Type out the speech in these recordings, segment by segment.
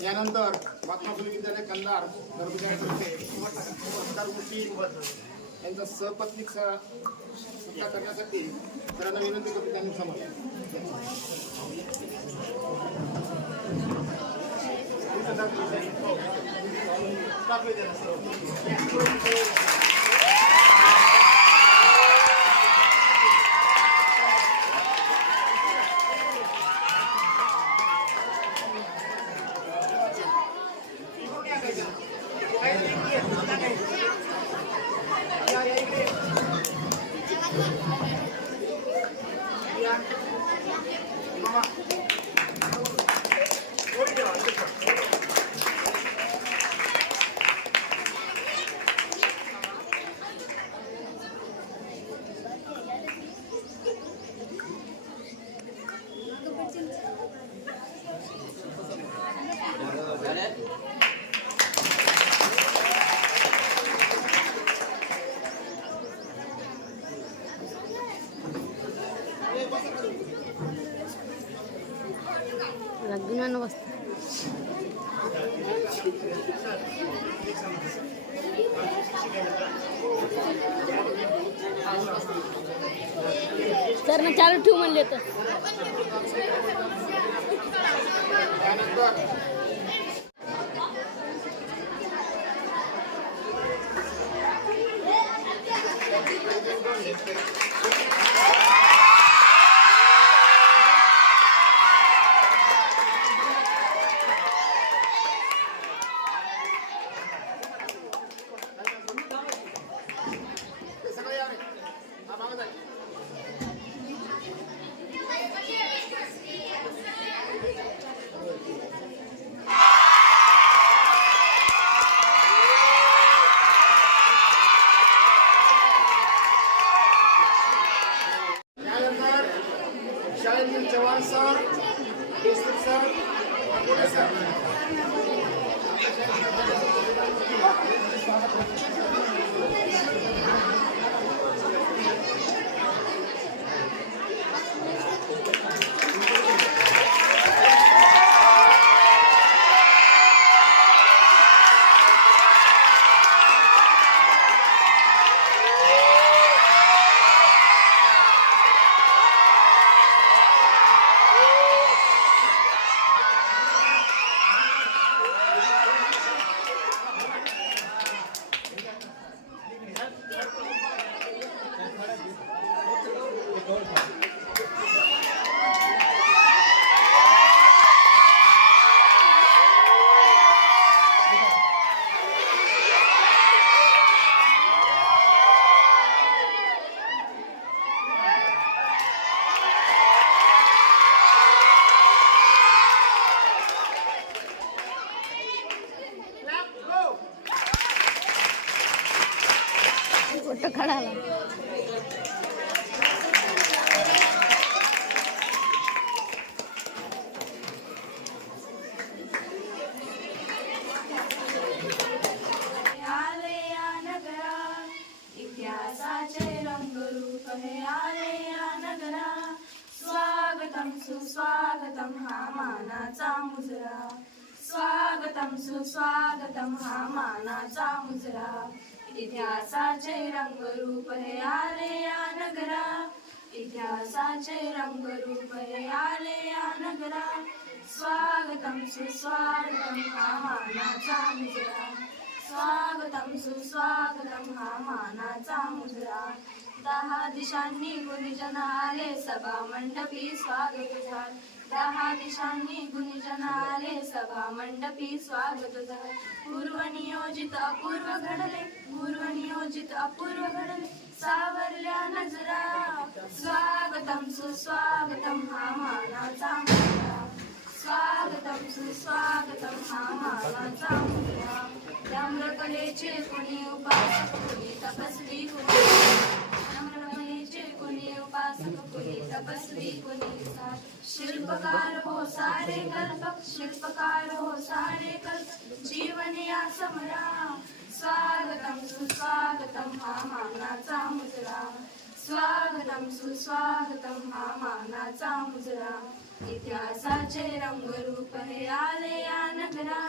यानंतर महात्मा फुले विद्यालय कंधार यांचा सपत्नीक सत्कार करण्यासाठी सर्वांना विनंती करतो त्यांनी समोर लग्न वस्तू सर ना चालू ठेवू म्हणले तर जवान सर केसरी सर अकोले सर फोटो काढायला. इतिहासाचे रंगरूप हे आले या नगरा. स्वागतम सुस्वागतम हा मानाचा मुजरा. स्वागतम सुस्वागतम हा मानाचा मुजरा. इतिहासाचे रंगरूप हे आले या नगरा. इतिहासाचे रंगरूप हे आले या नगरा. स्वागतम सुस्वागतम हा मानाचा मुजरा. स्वागतम सुस्वागतम हा मानाचा मुजरा. 10 दिशांनी गुणीजन आले सभा मंडपी स्वागत झाले. 10 दिशांनी गुणीजन आले सभा मंडपी स्वागत झाले. पूर्वनियोजित अपूर्व घडले. पूर्वनियोजित अपूर्व घडले. सावरल्या नजरा. स्वागतम सुस्वागतम हा मानाचा मुजरा. स्वागतम सुस्वागतम हा मानाचा मुजरा. नम्रकलेचे कोणी उपासक कोणी तपस्वी कोणी. नम्रकलेचे कोणी उपासक कोणी तपस्वी कोणी साध. शिल्पकार हो सारे कल्पक. शिल्पकार हो सारे कल्पक. जीवन या समरा. स्वागतम सुस्वागतम हा मानाचा मुजरा. स्वागतम सुस्वागतम हा मानाचा मुजरा. इतिहासाचे रंगरूप हे आले या नगरा.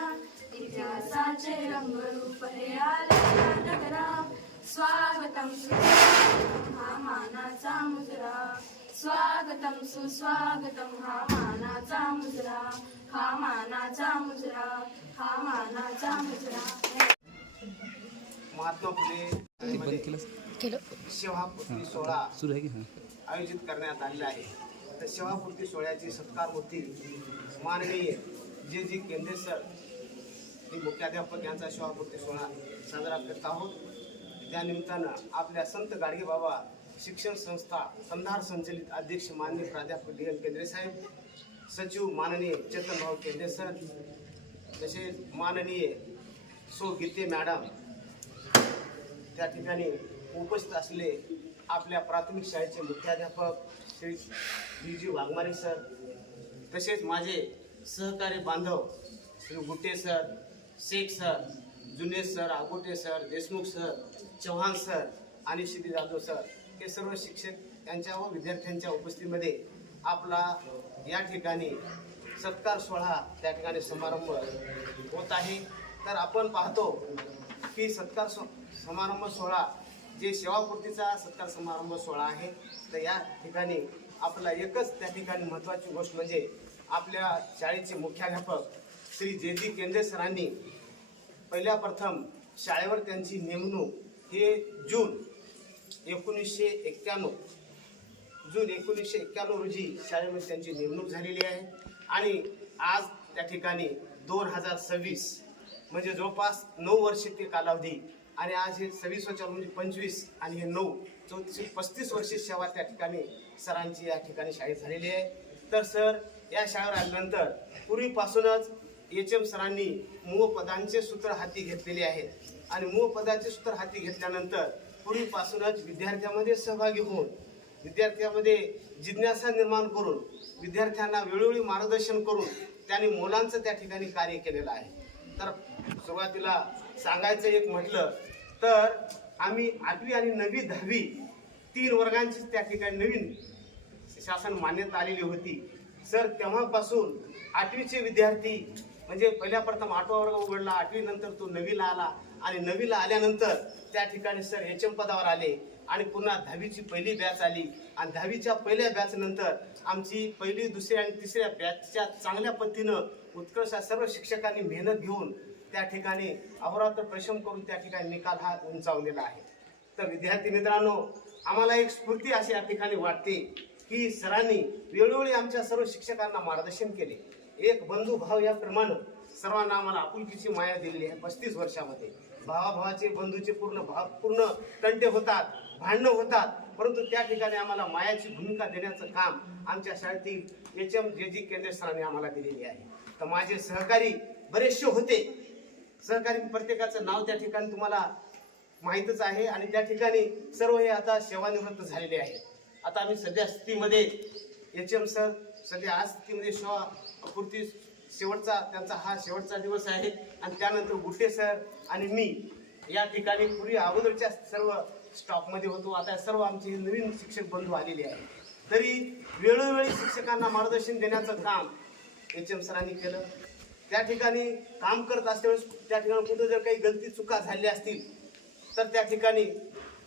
इतिहासाचे रंगरूप हे आले या नगरा. स्वागतम सुस्वागतम हा मानाचा मुजरा. स्वागतम सुस्वागतम हा मानाचा मुजरा. हा मानाचा मुजरा. हा मानाचा मुजरा. महात्मा फुले केलं. शिवपूर्ती सोहळा सुरू आहे की आयोजित करण्यात आलेला आहे. तर शिवपूर्ती सोहळ्याची सत्कार मूर्ती माननीय जे केंद्रे सर हे मुख्याध्यापक यांचा शिवपूर्ती सोहळा साजरा करत आहोत. त्या निमित्तानं आपल्या संत गाडगे बाबा शिक्षण संस्था कंधार संचलित अध्यक्ष माननीय प्राध्यापक डी एम केंद्रे साहेब, सचिव माननीय चेतनभाऊ केंद्रे सर, तसेच माननीय सो गीते मॅडम, त्या ठिकाणी उपस्थित असले आपल्या प्राथमिक शाळेचे मुख्याध्यापक श्री जी वाघमारे सर, तसेच माझे सहकारी बांधव श्री गुट्टे सर, शेख सर, जुने sir, Agote sir, Deshmukh sir, Chavan sir आणि श्री जाधव सर, हे सर्व शिक्षक यांच्या व विद्यार्थ्यांच्या उपस्थितीमध्ये आपला या ठिकाणी सत्कार सोहळा त्या ठिकाणी समारंभ होत आहे. तर आपण पाहतो की सत्कार समारंभ सोहळा जे सेवापूर्तीचा सत्कार समारंभ सोहळा आहे. तर या ठिकाणी आपला एकच त्या ठिकाणी महत्त्वाची गोष्ट म्हणजे आपल्या शाळेचे मुख्याध्यापक श्री जे केंद्रे सरांनी पहिल्या प्रथम शाळेवर त्यांची नेमणूक हे जून 1991 रोजी शाळेमध्ये त्यांची नेमणूक झालेली आहे. आणि आज त्या ठिकाणी 2026 म्हणजे जवळपास 9 वर्ष ते कालावधी आणि आज हे 26 म्हणजे 25 आणि हे 9 35 वर्षे सेवा त्या ठिकाणी सरांची या ठिकाणी शाळेत झालेली आहे. तर सर या शाळेवर आल्यानंतर पूर्वीपासूनच एच.एम. सरांनी मूळ पदांचे सूत्र हाती घेतलेले आहेत. आणि मूळ पदांचे सूत्र हाती घेतल्यानंतर पूर्वीपासूनच विद्यार्थ्यांमध्ये सहभागी होऊन विद्यार्थ्यांमध्ये जिज्ञासा निर्माण करून विद्यार्थ्यांना वेळोवेळी मार्गदर्शन करून त्यांनी मुलांचं त्या ठिकाणी कार्य केलेलं आहे. तर सुरुवातीला सांगायचं एक म्हटलं तर आम्ही 8वी आणि 9वी 10वी 3 वर्गांची त्या ठिकाणी नवीन शासन मान्यता आलेली होती. सर तेव्हापासून 8वीचे विद्यार्थी म्हणजे पहिल्या प्रथम 8वा वर्ग उघडला, 8वी नंतर तो 9वीला आला आणि 9वीला आल्यानंतर त्या ठिकाणी सर एच.एम. पदावर आले आणि पुन्हा 10वीची पहिली बॅच आली आणि 10वीच्या पहिल्या बॅच नंतर आमची पहिली, दुसरी आणि तिसऱ्या बॅचच्या चांगल्या पद्धतीनं उत्कर्ष सर्व शिक्षकांनी मेहनत घेऊन त्या ठिकाणी अहोरात्र परिश्रम करून त्या ठिकाणी निकाल हा उंचावलेला आहे. तर विद्यार्थी मित्रांनो, आम्हाला एक स्फूर्ती अशी या ठिकाणी वाटते की सरांनी वेळोवेळी आमच्या सर्व शिक्षकांना मार्गदर्शन केले. एक बंधू भाव याप्रमाणे सर्वांना आम्हाला आपुलकीची माया दिलेली आहे. 35 वर्षामध्ये भावाभावाचे बंधूचे पूर्ण तंटे होतात, भांडणं होतात, परंतु त्या ठिकाणी आम्हाला मायाची भूमिका देण्याचं काम आमच्या शाळेतील एच.एम. जे केंद्रे सरांनी आम्हाला दिलेली आहे. तर माझे सहकारी बरेचसे होते. सहकारी प्रत्येकाचं नाव त्या ठिकाणी तुम्हाला माहीतच आहे आणि त्या ठिकाणी सर्व हे आता सेवानिवृत्त झालेले आहेत. आता आम्ही सध्या स्थितीमध्ये HM सर सध्या आज स्थितीमध्ये सेवापूर्ती शेवटचा त्यांचा हा शेवटचा दिवस आहे आणि त्यानंतर गुट्टे सर आणि मी या ठिकाणी पूर्वी अगोदरच्या सर्व स्टॉपमध्ये होतो. आता सर्व आमचे नवीन शिक्षक बंधू आलेले आहेत. तरी वेळोवेळी शिक्षकांना मार्गदर्शन देण्याचं काम HM सरांनी केलं. त्या ठिकाणी काम करत असल्यावेळेस त्या ठिकाणी कुठं जर काही गलती चुका झाल्या असतील तर त्या ठिकाणी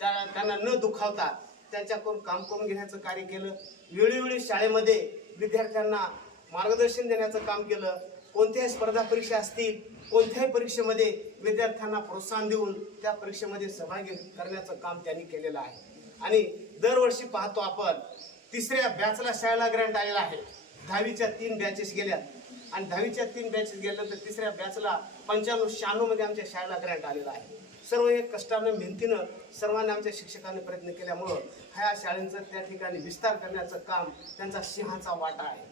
त्यांना न दुखावता त्यांच्याकडून काम करून घेण्याचं कार्य केलं. वेळोवेळी शाळेमध्ये विद्यार्थ्यांना मार्गदर्शन देण्याचं काम केलं. कोणत्याही स्पर्धा परीक्षा असतील कोणत्याही परीक्षेमध्ये विद्यार्थ्यांना प्रोत्साहन देऊन त्या परीक्षेमध्ये सहभागी करण्याचं काम त्यांनी केलेलं आहे. आणि दरवर्षी पाहतो आपण 3ऱ्या बॅचला शाळेला ग्रँट आलेला आहे. 10वीच्या 3 बॅचेस गेल्यात आणि 10वीच्या 3 बॅचेस गेल्यानंतर 3ऱ्या बॅचला 95-96 मध्ये आमच्या शाळेला ग्रँट आलेला आहे. सर्व हे कष्टानं मेहनतीनं सर्वांनी आमच्या शिक्षकांनी प्रयत्न केल्यामुळं ह्या शाळेचं त्या ठिकाणी विस्तार करण्याचं काम त्यांचा सिंहाचा वाटा आहे.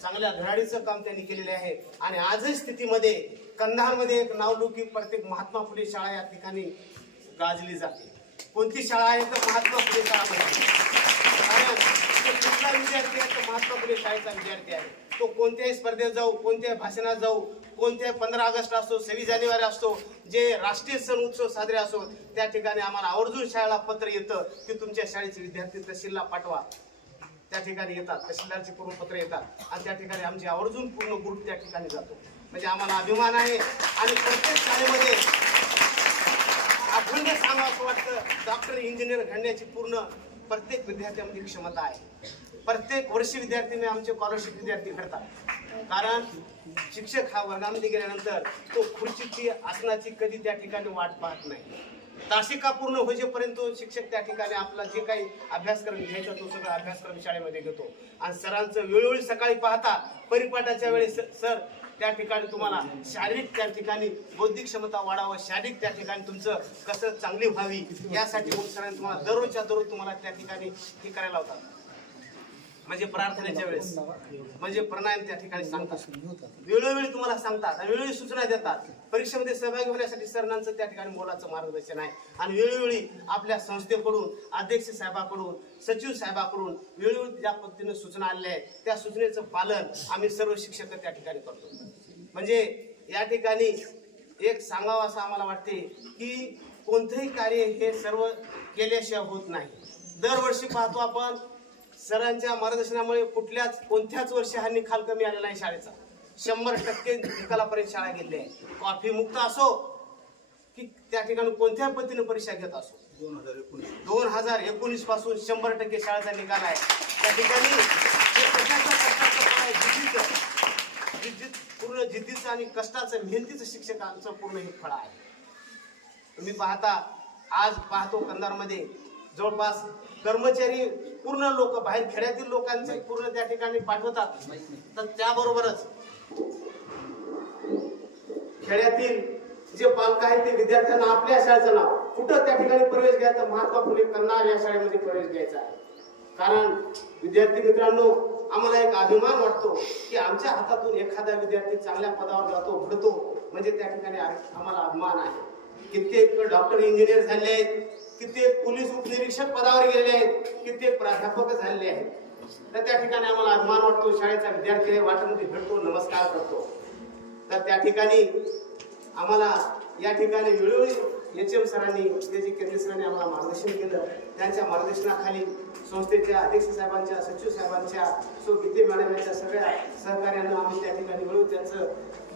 चांगल्या धडाडीचं काम त्यांनी केलेले आहे आणि आजही स्थितीमध्ये कंधारमध्ये एक नावलौकिक प्रत्येक महात्मा फुले शाळा या ठिकाणी गाजली जाते. कोणती शाळा आहे तर महात्मा फुले शाळा म्हणजे कारण कुठला विद्यार्थी आहे तर महात्मा फुले शाळेचा विद्यार्थी आहे. तो कोणत्याही स्पर्धेत जाऊ कोणत्याही भाषणात जाऊ कोणत्याही 15 ऑगस्ट असतो 26 जानेवारी असतो जे राष्ट्रीय सण उत्सव साजरे असो त्या ठिकाणी आम्हाला आवर्जून शाळेला पत्र येतं की तुमच्या शाळेचे विद्यार्थी तहसीलला पाठवा. त्या ठिकाणी येतात तहसीलदारचे पूर्ण पत्र येतात आणि त्या ठिकाणी आमचे आवर्जून पूर्ण ग्रुप त्या ठिकाणी जातो. म्हणजे आम्हाला अभिमान आहे आणि प्रत्येक शाळेमध्ये आपण सांगावं असं वाटतं डॉक्टर इंजिनियर घडण्याची पूर्ण प्रत्येक विद्यार्थ्यामध्ये क्षमता आहे. प्रत्येक वर्षी विद्यार्थीने आमचे स्कॉलरशिप विद्यार्थी घडतात. कारण शिक्षक हा वर्गामध्ये गेल्यानंतर तो खुर्चीची आसनाची कधी त्या ठिकाणी वाट पाहत नाही. तासिका पूर्ण होईपर्यंत शिक्षक त्या ठिकाणी आपला जे काही अभ्यासक्रम घ्यायचा तो सगळा अभ्यासक्रम शाळेमध्ये घेतो आणि सरांचं वेळोवेळी सकाळी पाहता परिपाठाच्या वेळेस सर त्या ठिकाणी तुम्हाला शारीरिक त्या ठिकाणी बौद्धिक क्षमता वाढावं शारीरिक त्या ठिकाणी तुमचं कसं चांगली व्हावी यासाठी मग सरांनी तुम्हाला दररोजच्या दररोज तुम्हाला त्या ठिकाणी हे करायला होतात. म्हणजे प्रार्थनेच्या वेळेस म्हणजे प्राणायाम त्या ठिकाणी सांगतात. वेळोवेळी तुम्हाला सांगतात आणि वेळोवेळी सूचना देतात. परीक्षेमध्ये सहभागी होण्यासाठी सरांचं त्या ठिकाणी मोलाचं मार्गदर्शन आहे आणि वेळोवेळी आपल्या संस्थेकडून अध्यक्ष साहेबाकडून सचिव साहेबाकडून वेळोवेळी ज्या पद्धतीने सूचना आलेल्या आहेत त्या सूचनेचं पालन आम्ही सर्व शिक्षक त्या ठिकाणी करतो. म्हणजे या ठिकाणी एक सांगावं असं आम्हाला वाटते की कोणतंही कार्य हे सर्व केल्याशिवाय होत नाही. दरवर्षी पाहतो आपण सरांच्या मार्गदर्शनामुळे कोणत्याच वर्षी हा निकाल कमी आलेला नाही. शाळेचा 100% निकालापर्यंत शाळा गेली आहे. कॉफी मुक्त असो की त्या ठिकाणी कोणत्या पद्धतीने परीक्षा घेत असो 2019 पासून 100% शाळेचा निकाल आहे. त्या ठिकाणी पूर्ण जिद्दीचं आणि कष्टाचं मेहनतीचं शिक्षकांचं पूर्ण हे फळ आहे. तुम्ही पाहता आज पाहतो कंधारमध्ये जवळपास कर्मचारी पूर्ण लोक बाहेर खेड्यातील लोकांचे पूर्ण त्या ठिकाणी पाठवतात. तर त्याबरोबरच खेड्यातील जे पालक आहेत ते विद्यार्थ्यांना आपल्या शाळेचं नाव कुठं त्या ठिकाणी प्रवेश घ्यायचा महात्मा फुले कंधार या शाळेमध्ये प्रवेश घ्यायचा आहे. कारण विद्यार्थी मित्रांनो आम्हाला एक अभिमान वाटतो की आमच्या हातातून एखादा विद्यार्थी चांगल्या पदावर जातो घडतो म्हणजे त्या ठिकाणी आम्हाला अभिमान आहे. कित्येक डॉक्टर इंजिनियर झाले आहेत कित्येक पोलीस उपनिरीक्षक पदावर गेलेले आहेत कित्येक प्राध्यापक झालेले आहेत. तर त्या ठिकाणी आम्हाला अभिमान वाटतो. शाळेचा विद्यार्थी वाटेमध्ये भेटतो नमस्कार करतो. तर त्या ठिकाणी आम्हाला या ठिकाणी वेळोवेळी HM सरांनी त्याची केंद्र सरांनी आम्हाला मार्गदर्शन केलं. त्यांच्या मार्गदर्शनाखाली संस्थेच्या अध्यक्ष साहेबांच्या सचिव साहेबांच्या गीते मॅडम यांच्या सगळ्या सहकार्यानं आम्ही त्या ठिकाणी वेळोवेळी त्यांचं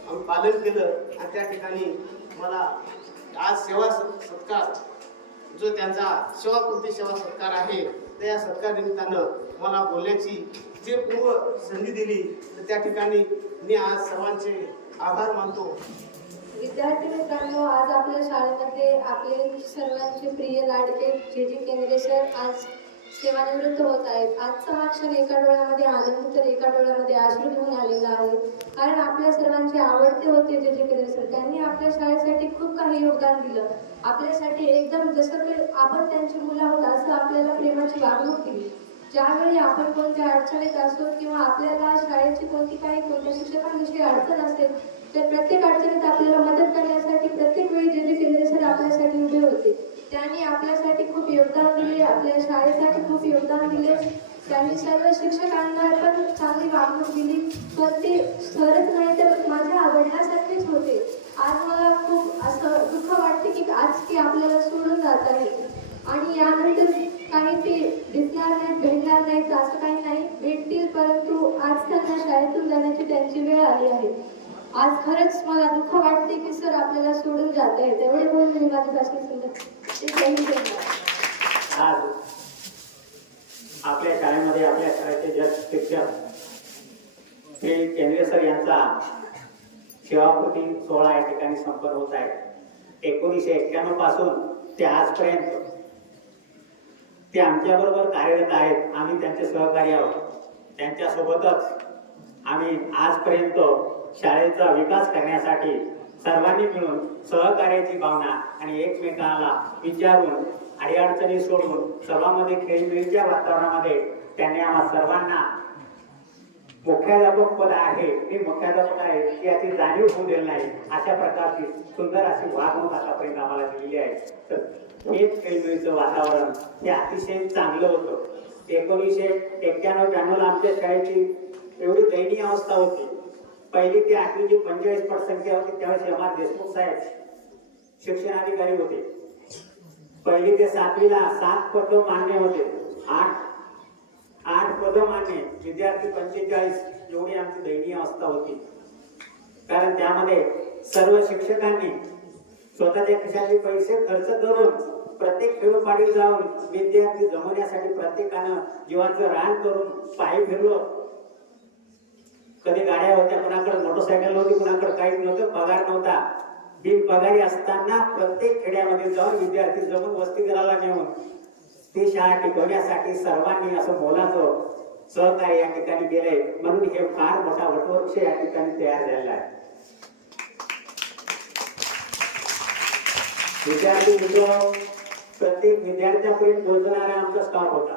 आम्ही पालन केलं आणि त्या ठिकाणी मला आज सेवा सत्कार जो त्यांचा सेवापूर्ती सेवा सत्कार आहे त्या सत्कार निमित्तानं मला बोलण्याची जे पूर्व संधी दिली तर त्या ठिकाणी मी आज सर्वांचे आभार मानतो. विद्यार्थी मित्रांनो आज आपल्या शाळेमध्ये आपले सर्वांचे प्रिय लाडके जे केंद्रे सर आज सेवानिवृत्त होत आहेत. आजचा हा क्षण एका डोळ्यामध्ये आनंद तर एका डोळ्यामध्ये अश्रू घेऊन आलेला आहे. कारण आपल्या सर्वांचे आवडते होते जे केंद्रे सर त्यांनी आपल्या शाळेसाठी खूप काही योगदान दिलं. आपल्यासाठी एकदम जसं की आपण त्यांची मुलं आहोत असं आपल्याला प्रेमाची वागणूक दिली. ज्यावेळी आपण कोणत्या अडचणीत असो किंवा आपल्याला शाळेची कोणत्या शिक्षकांविषयी अडचण असेल तर प्रत्येक अडचणीत आपल्याला मदत करण्यासाठी प्रत्येक वेळी जे केंद्रे सर आपल्यासाठी उभे होते. त्यांनी आपल्यासाठी खूप योगदान दिले, आपल्या शाळेसाठी खूप योगदान दिले. त्यांनी सर्व शिक्षकांना पण चांगली वागणूक दिली. पण ते सरच नाही तर माझ्या वडिलांसारखेच होते. आज मला खूप असं दुःख वाटते की आज ते आपल्याला सोडून जात आहे आणि यानंतर काही ते दिसणार नाहीत, भेटणार नाहीत, असं काही नाही, भेटतील. परंतु आज त्यांना शाळेतून जाण्याची त्यांची वेळ आली आहे. आज खरंच मला दुःख वाटते की सर आपल्याला सोडून जात आहेत. एवढे बोलून मी माझी भाषण सुद्धा आज आपल्या शाळेमध्ये आपल्या शाळेचे ज्येष्ठ शिक्षक श्री केंद्रे सर यांचा सेवाकृती सोहळा या ठिकाणी संपन्न होत आहे. 1991 पासून ते आजपर्यंत ते आमच्याबरोबर कार्यरत आहेत. आम्ही त्यांचे सहकारी आहोत. त्यांच्यासोबतच आम्ही आजपर्यंत शाळेचा विकास करण्यासाठी सर्वांनी मिळून सहकार्याची भावना आणि एकमेकांना विचारून अडीअडचणी सोडून सर्वांमध्ये खेळीमेळीच्या वातावरणामध्ये त्यांनी आम्हा सर्वांना मुख्याध्यापक पद आहे, मी मुख्याध्यापक आहे याची जाणीव होऊ दिली नाही, अशा प्रकारची सुंदर अशी वागणूक आतापर्यंत आम्हाला दिलेली आहे. तर हे खेळीमेळीचं वातावरण हे अतिशय चांगलं होतं. 1991-92 आमच्या शाळेची एवढी दयनीय अवस्था होती. पहिली ते 8वीची 45% संख्या होती. त्यावेळेस एम.आर. देशमुख साहेब शिक्षणाधिकारी होते. पहिली ते 7वीला 7 पद मान्य होते. 8 पद मान्य, विद्यार्थी 45. एवढी आमची दयनीय अवस्था होती. कारण त्यामध्ये सर्व शिक्षकांनी स्वतःच्या खिशातले पैसे खर्च करून प्रत्येक खेडोपाडी जाऊन विद्यार्थी जमवण्यासाठी प्रत्येकानं जीवाचं रान करून पायी फिरलो. कधी गाड्या होत्या, कुणाकडे मोटरसायकल नव्हती, कुणाकडे काहीच नव्हतं, पगार नव्हता. बिनपगारी असताना प्रत्येक खेड्यामध्ये जाऊन विद्यार्थी जमून वसतिगृहाला नेऊन ती शाळा टिकवण्यासाठी सर्वांनी असं मोलाचं सहकार्य या ठिकाणी केलंय. म्हणून हे फार मोठा वटवृक्ष या ठिकाणी तयार झालेला आहे. विद्यार्थी मित्र, प्रत्येक विद्यार्थ्यापर्यंत पोहोचणारा आमचा स्टाफ होता.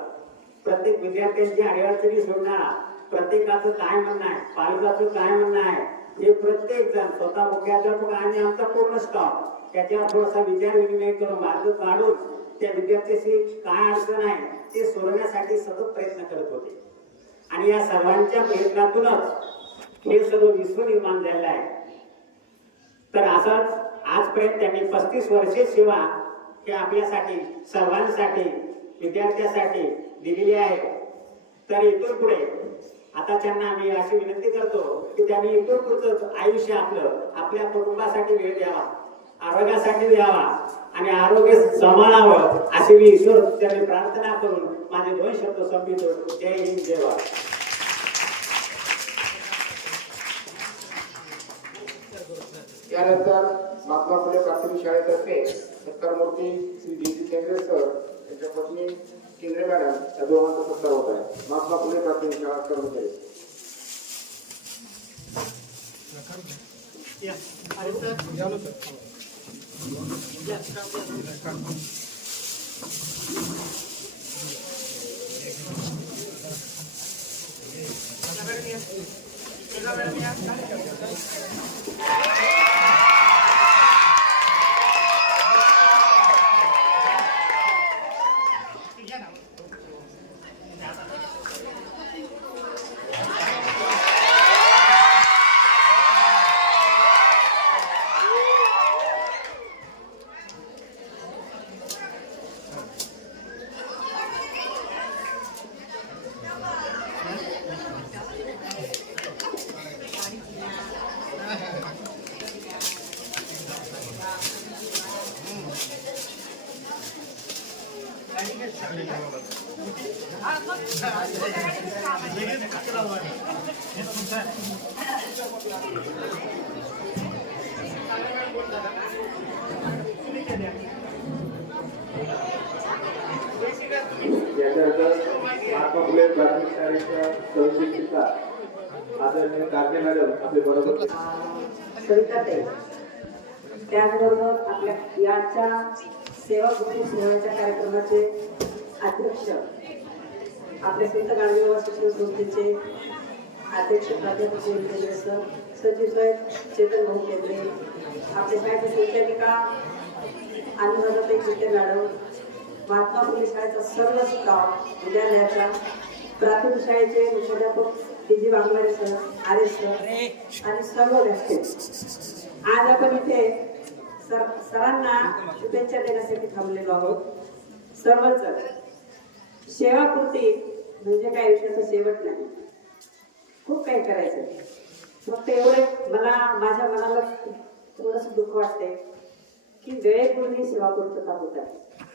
प्रत्येक विद्यार्थ्यांची अडचणी सोडणारा, प्रत्येकाचं काय म्हणणं आहे, पालकाचं काय म्हणणं आहे, हे प्रत्येक जण स्वतः मुख्याध्यापक आणि आमचा पूर्ण स्टाफ त्याच्यावर थोडासा विचार विनिमय करून मार्ग काढून त्या विद्यार्थ्याची काय अडचण आहे ते सोडवण्यासाठी सतत प्रयत्न करत होते. आणि या सर्वांच्या प्रयत्नातूनच हे सर्व विश्व निर्माण झालेलं आहे. तर असंच आजपर्यंत त्यांनी 35 वर्षे सेवा हे आपल्यासाठी सर्वांसाठी विद्यार्थ्यासाठी दिलेली आहे. तर इथून पुढे आता त्यांना आम्ही अशी विनंती करतो की त्यांनी इथून पुढचं आयुष्य आपल्या कुटुंबासाठी वेळ द्यावा, आरोग्यासाठी द्यावा आणि आरोग्य सांभाळावं अशी मी ईश्वर त्यांनी प्रार्थना करून माझे 2 शब्द संपितो. जय हिंद, जय भारत. त्यानंतर महात्मा फुले प्राथमिक शाळेतर्फे सत्कारमूर्ती श्री डी.सी. केंद्रे सर यांच्या पत्नी केंद्रे मॅडम या दोघांचा सत्कार होत आहे. महात्मा फुले प्राथमिक शाळा कर्मचारी. महात्मा फुले प्राथमिक शाळेच्या सहशिक्षिका आदरणीय कारणे मॅडम आपले बरोबर सविताताई, त्याचबरोबर आपल्या याच्या सेवा कृती सोहळ्याच्या कार्यक्रमाचे अध्यक्ष आपल्या संत गाडगेबाबा शिक्षण संस्थेचे अध्यक्ष प्राध्यापक केंद्रे सर, सचिव साहेब चेतन भाऊ केंद्रे, आपले साहेब संचालिका अनुराधाताई गीते मॅडम, महात्मा फुले शाळेचा सर्व स्टाफ, विद्यालयाचा प्राथमिक शाळेचे मुख्याध्यापक डी वाघमारे सर, आरे सर आणि सर्व व्यासपीठ. आज आपण इथे सरांना शुभेच्छा देण्यासाठी थांबलेलो आहोत. सर्वच सेवापूर्ती म्हणजे काय आयुष्याचा शेवट नाही, खूप काही करायचं. फक्त एवढे मला माझ्या मनाला थोडंसं दुःख वाटते की वेळेपूर्वी सेवापूर्तता होत आहे.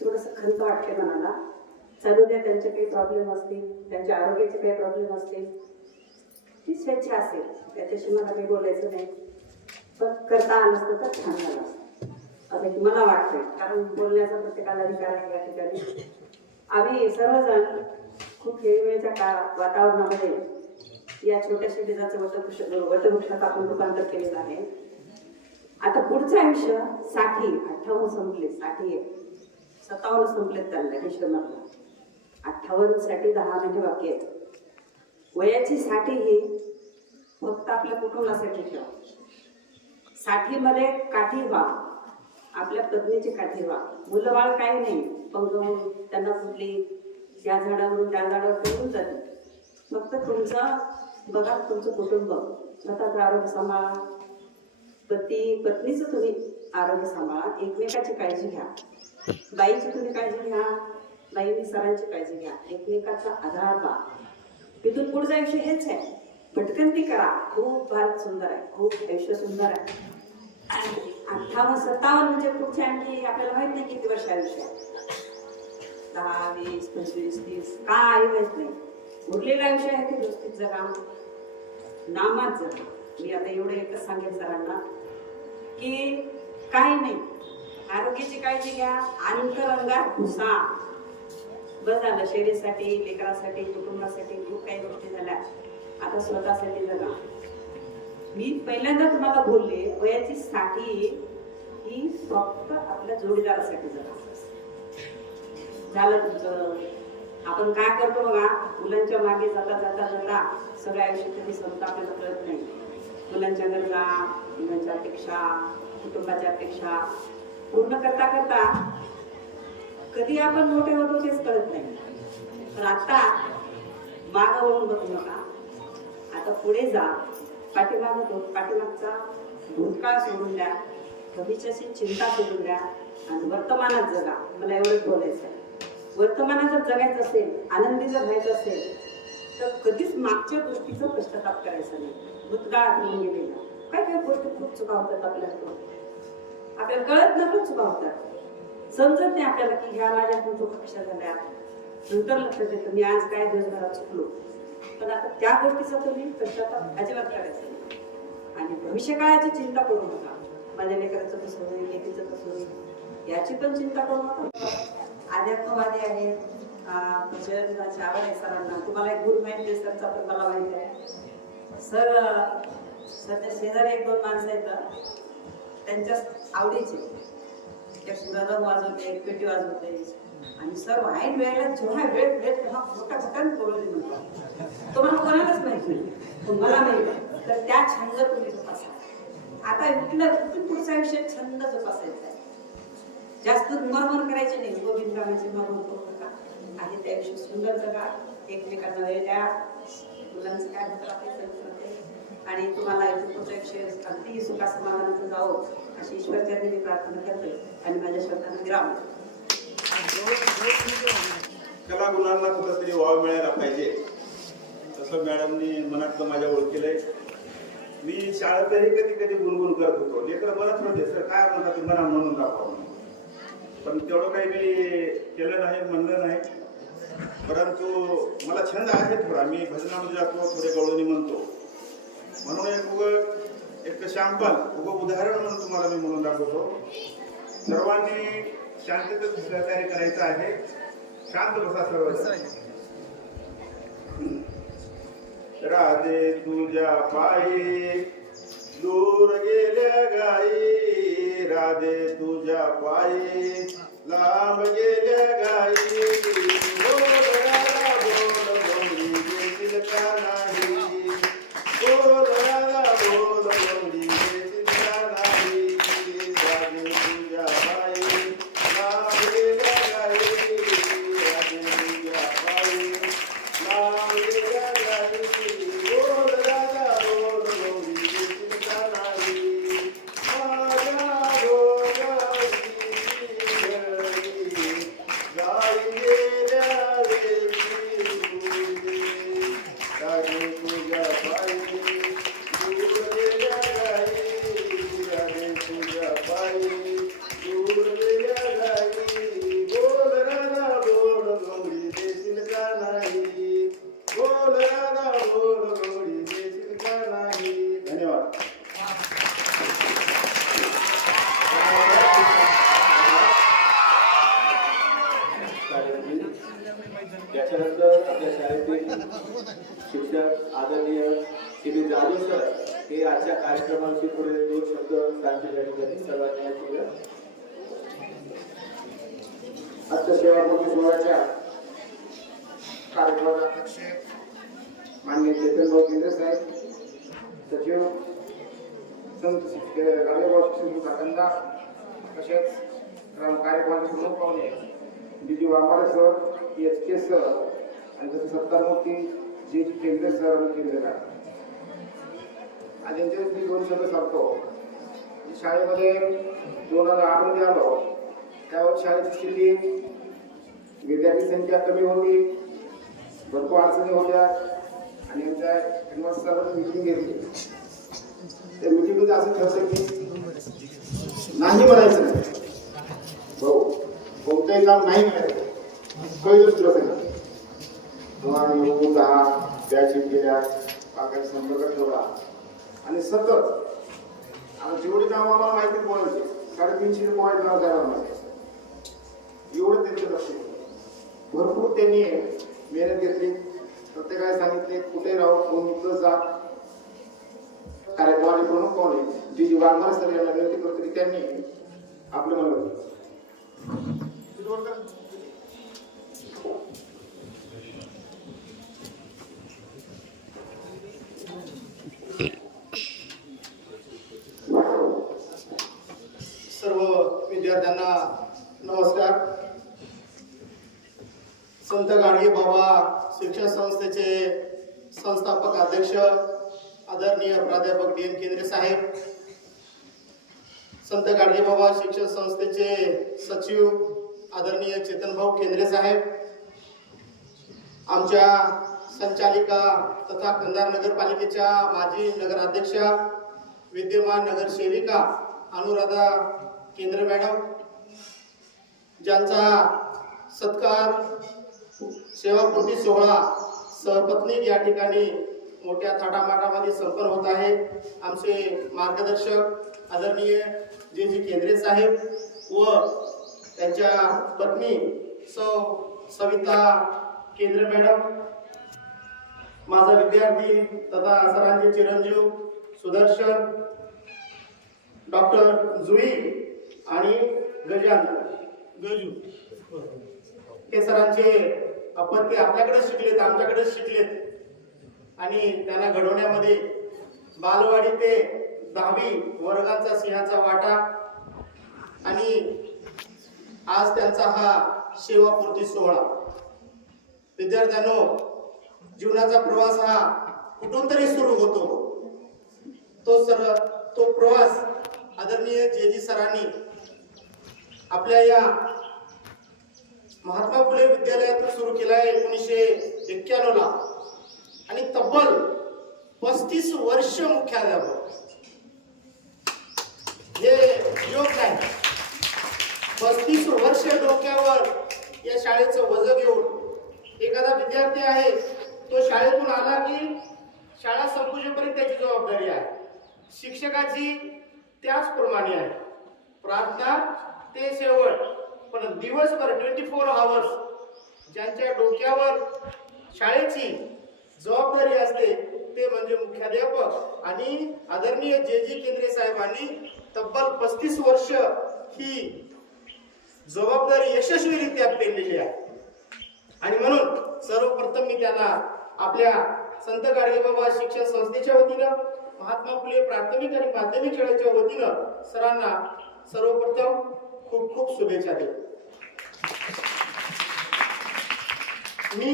थोडंसं खंत वाटते मनाला. चालू द्या, त्यांचे काही प्रॉब्लेम असतील, त्यांच्या आरोग्याचे काही प्रॉब्लेम असतील, ती स्वेच्छा असेल, त्याच्याशी मला काही बोलायचं नाही. पण करता आलं असतं तर छान झालं असतं असं की मला वाटतंय. कारण बोलण्याचा प्रत्येकाला अधिकार आहे या ठिकाणी. आम्ही सर्वजण खूप वेळेच्या वातावरणामध्ये या छोट्याशा डिझाचं वटवृक्षात आपण रूपांतर केलेलं आहे. आता पुढचं आयुष्य 60, 58 संपले, 60 57 संपलेत त्यांना हिशोबाला. 58 साठी 10 महिने बाकी आहेत. वयाची 60 ही फक्त आपल्या कुटुंबासाठी ठेवा. 60 मध्ये काठी व्हा, आपल्या पत्नीची काठी व्हा. मुलं बाळ काही नाही, पंगवून त्यांना कुठली या झाडावरून त्या झाडावर पडून जाते. फक्त तुमचं बघा, तुमचं कुटुंब, स्वतःचं आरोग्य सांभाळा, पत्नीचं तुम्ही आरोग्य सांभाळा, एकमेकाची काळजी घ्या, बाईची तुम्ही काळजी घ्या, बाईंनी सरांची काळजी घ्या, एकमेकाचा आधार व्हा. तिथून पुढचं आयुष्य हेच आहे. भटकंती करा. खूप भारत सुंदर आहे, खूप आयुष्य सुंदर आहे. 58, 57 म्हणजे पुढच्या आणखी आपल्याला माहित नाही किती वर्ष आयुष्य आहे. 10, 20, 25, 30 काय माहित नाही. उरलेलं आयुष्य आहे ते व्यवस्थित जगा, नामात जगा. मी आता एवढं एकच सांगेन सरांना की काही नाही, आरोग्याची काळजी घ्या, अंतरंगात घुसा. बस झालं. शरीरासाठी, लेकरासाठी, कुटुंबासाठी खूप काही गोष्टी झाल्या. आता स्वतःसाठी जगा. मी पहिल्यांदा तुम्हाला बोलले, वयाची 60 ही फक्त आपल्या जोडीदारासाठी जगा. झालं तुमचं. आपण काय करतो बघा, मुलांच्या मागे जाता जाता जाता सगळं आयुष्य कधी संपतं आपल्याला कळत नाही. मुलांच्या गरजा, मुलांच्या अपेक्षा, कुटुंबाच्या अपेक्षा पूर्ण करता करता कधी आपण मोठे होतो तेच कळत नाही. पण आता मागं वळून बघू नका, आता पुढे जा. पाठीमागचा भूतकाळ सोडून द्या, भविष्याची चिंता सोडून द्या आणि वर्तमानात जगा. मला एवढंच बोलायचं आहे. वर्तमानात जर जगायचं असेल, आनंदी जर व्हायचं असेल, तर कधीच मागच्या गोष्टीचा पश्चाताप करायचा नाही. भूतकाळात होऊन गेलेला काय काय गोष्टी खूप चुका होतात आपल्याला कळत नसलं चुका होतात. समजत नाही आपल्याला की ह्या माझ्याकडून चुका कशा झाल्या. नंतर लक्षात येतं मी आज काय दिवसभरात चुकलो. पण आता त्या गोष्टीचा तुम्ही पश्चाताप अजिबात करायचा नाही. आणि भविष्यकाळाची चिंता करू नका. माझ्या लेकराचं कसं होईल, लेकीचं कसं होईल याची पण चिंता करू नका. अध्यात्मवादी आहेत, भजनाची आवड आहे सरांना. तुम्हाला एक गुरु माहिती आहे सरचा, पण मला माहिती आहे. सर सध्या शेजारी 1-2 माणसं आहेत त्यांच्या आवडीचे. एक सुराधम वाजवते, एक पेटी वाजवते. आणि सर ऐन वेळेला जेव्हा वेळ भेट तेव्हा मोठ्या मोठ्याने बोलवली म्हणतो. तुम्हाला कोणालाच माहिती नाही, पण मला माहिती. तर त्या छंद तुम्ही जोपासा. आता इथून पुढचं आयुष्य छंद जोपासायचा आहे. जास्त मरमर करायचे नाही, गोविंद रामाचे मरमर करू नका. आहे ते आयुष्य सुंदर जगा, एकमेकांना वेळ द्या, मुलांचं काय होतं आपल्या आणि तुम्हाला पुढचं आयुष्य अगदी सुखा समाधानाचं जावं अशी ईश्वरचरणी मी प्रार्थना करते आणि माझ्या शब्दांना विराम. कला गुणांना कुठंतरी वाव मिळायला पाहिजे तसं मॅडमनी मनातलं माझ्या ओळखीलंय. मी शाळेतही कधी कधी गुणगुण करत होतो. लेकरं म्हणत होते सर काय म्हणतात ते म्हणा म्हणून दाखवा, पण तेवढं काही मी केलं नाही, म्हणलं नाही. परंतु मला छंद आहे थोडा. मी भजनामध्ये जातो, थोडे गवळणी म्हणतो. म्हणून एक शॅम्पल उदाहरण म्हणून तुम्हाला मी म्हणून दाखवतो. सर्वांनी शांततेत सहकार्य करायचं आहे. शांत बसा सर्व. राधे तुझ्या पायी दूर गेल्या गाई, राधे तुझ्या पायी लांब गेल्या गाई. बोल राधा बोल बोली देतील का नाही, बोल राधा बोल बोली देतील का नाही. राधे तुझ्या त्याच्यानंतर आपल्या शाळेतील शिक्षक आदरणीय श्री जाधव सर हे आजच्या कार्यक्रमाची पुढे 2 शब्द सांगतील या ठिकाणी सर्वांनी ऐकूया. आजच्या सेवापूर्ती सोहळ्याच्या कार्यक्रमाचे अध्यक्ष माननीय चेतनभाऊ केंद्रे साहेब, सचिव संत राजेभाऊ शिक्षण काकांना, तसेच कार्यक्रमाचे प्रमुख पाहुणे DJ Waghmare sir, HK sir आणि तसे सत्कारमूर्ती JG केंद्रे सर आणि केंद्रेकर. आणि त्यांच्याच मी 2 शब्द सांगतो. शाळेमध्ये 2008 मध्ये आलो त्यावेळेस शाळेची स्थिती, विद्यार्थी संख्या कमी होती, भरपूर अडचणी होत्या आणि आमच्या हेडमास्टरांनी मीटिंग घेतली. त्या मीटिंगमध्ये असं ठरलं की नाही म्हणायचं नाही, भाऊ कोणतंही काम नाही करायचं, पहिलंच तुला सांगितलं. तुम्हाला येऊन 10 बॅच केल्या, काकांशी संपर्क ठेवला आणि सतत आता जेवढी नाव आम्हाला माहिती बोलायची 350 पॉईंट नाव द्यायला माहिती एवढं त्यांचं लक्ष होतं. भरपूर त्यांनी मेहनत घेतली, प्रत्येकाला सांगितले कुठे राहू, कोण इथं जा. कार्यक्रमाचे प्रमुख पाहुणे DJ वाघमारे सर यांना विनंती करतो की त्यांनी आपलं म्हणलं सर्व विद्यार्थ्यांना नमस्कार. संत गाडगे बाबा शिक्षण संस्थेचे संस्थापक अध्यक्ष आदरणीय प्राध्यापक DN केंद्रे साहेब, संत गाडगे बाबा शिक्षण संस्थेचे सचिव आदरणीय चेतनभाऊ केंद्रे साहेब, आमच्या संचालिका तथा कंधार नगरपालिकेच्या माजी नगराध्यक्षा, विद्यमान नगरसेविका अनुराधा केंद्रे मॅडम, ज्यांचा सत्कार सेवापूर्ती सोहळा सहपत्नीक या ठिकाणी मोठ्या थाटामाटामध्ये संपन्न होत आहे. आमचे मार्गदर्शक आदरणीय JG केंद्रे साहेब व त्यांच्या पत्नी सविता केंद्रे मॅडम, माझा विद्यार्थी तथा सरांचे चिरंजीव सुदर्शन, डॉक्टर जुई आणि गजू हे सरांचे अपत्य आपल्याकडे शिकलेत, आमच्याकडे शिकलेत आणि त्यांना घडवण्यामध्ये बालवाडी ते 10वी वर्गाचा सिंहाचा वाटा आणि आज त्यांचा हा सेवापूर्ती सोहळा. विद्यार्थ्यांनो, जीवनाचा प्रवास हा कुठून तरी सुरू होतो. तो प्रवास आदरणीय JG सरांनी आपल्या या महात्मा फुले विद्यालयातून सुरू केला आहे 1991 ला आणि तब्बल 35 वर्ष मुख्याध्यापक. हे योग नाही, 35 वर्ष डोक्यावर या शाळेचं वजन घेऊन एखादा विद्यार्थी आहे, तो शाळेतून आला की शाळा संपूजेपर्यंत त्याची जबाबदारी आहे. शिक्षकाची त्याचप्रमाणे आहे, प्रार्थना ते शेवट. पण दिवसभर 24 आवर्स ज्यांच्या डोक्यावर शाळेची जबाबदारी असते ते म्हणजे मुख्याध्यापक. आणि आदरणीय JG केंद्रे साहेबांनी तब्बल 35 वर्ष ही जबाबदारी यशस्वीरित्या पेललेली आहे. आणि म्हणून सर्वप्रथम मी त्यांना आपल्या संत गाडगेबाबा शिक्षण संस्थेच्या वतीनं, महात्मा फुले प्राथमिक आणि माध्यमिक शाळेच्या वतीनं सरांना सर्वप्रथम खूप खूप शुभेच्छा देतो. मी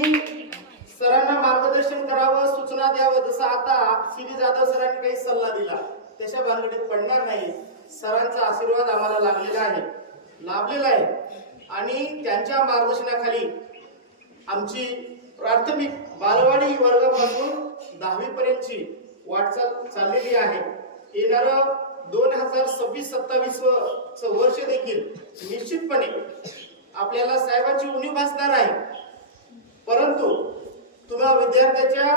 सरांना मार्गदर्शन करावं, सूचना द्यावं, जसं आता CB जाधव सरांनी काही सल्ला दिला त्याच्या भानगडीत पडणार नाही. सरांचा आशीर्वाद आम्हाला लाभलेला आहे आणि त्यांच्या मार्गदर्शनाखाली आमची प्राथमिक बालवाडी वर्गापासून 10वी पर्यंतची वाटचाल चाललेली आहे. येणारं 2026-27 वर्ष देखील निश्चितपणे आपल्याला साहेबांची उणीव भासणार आहे. परंतु तुम्हा विद्यार्थ्याच्या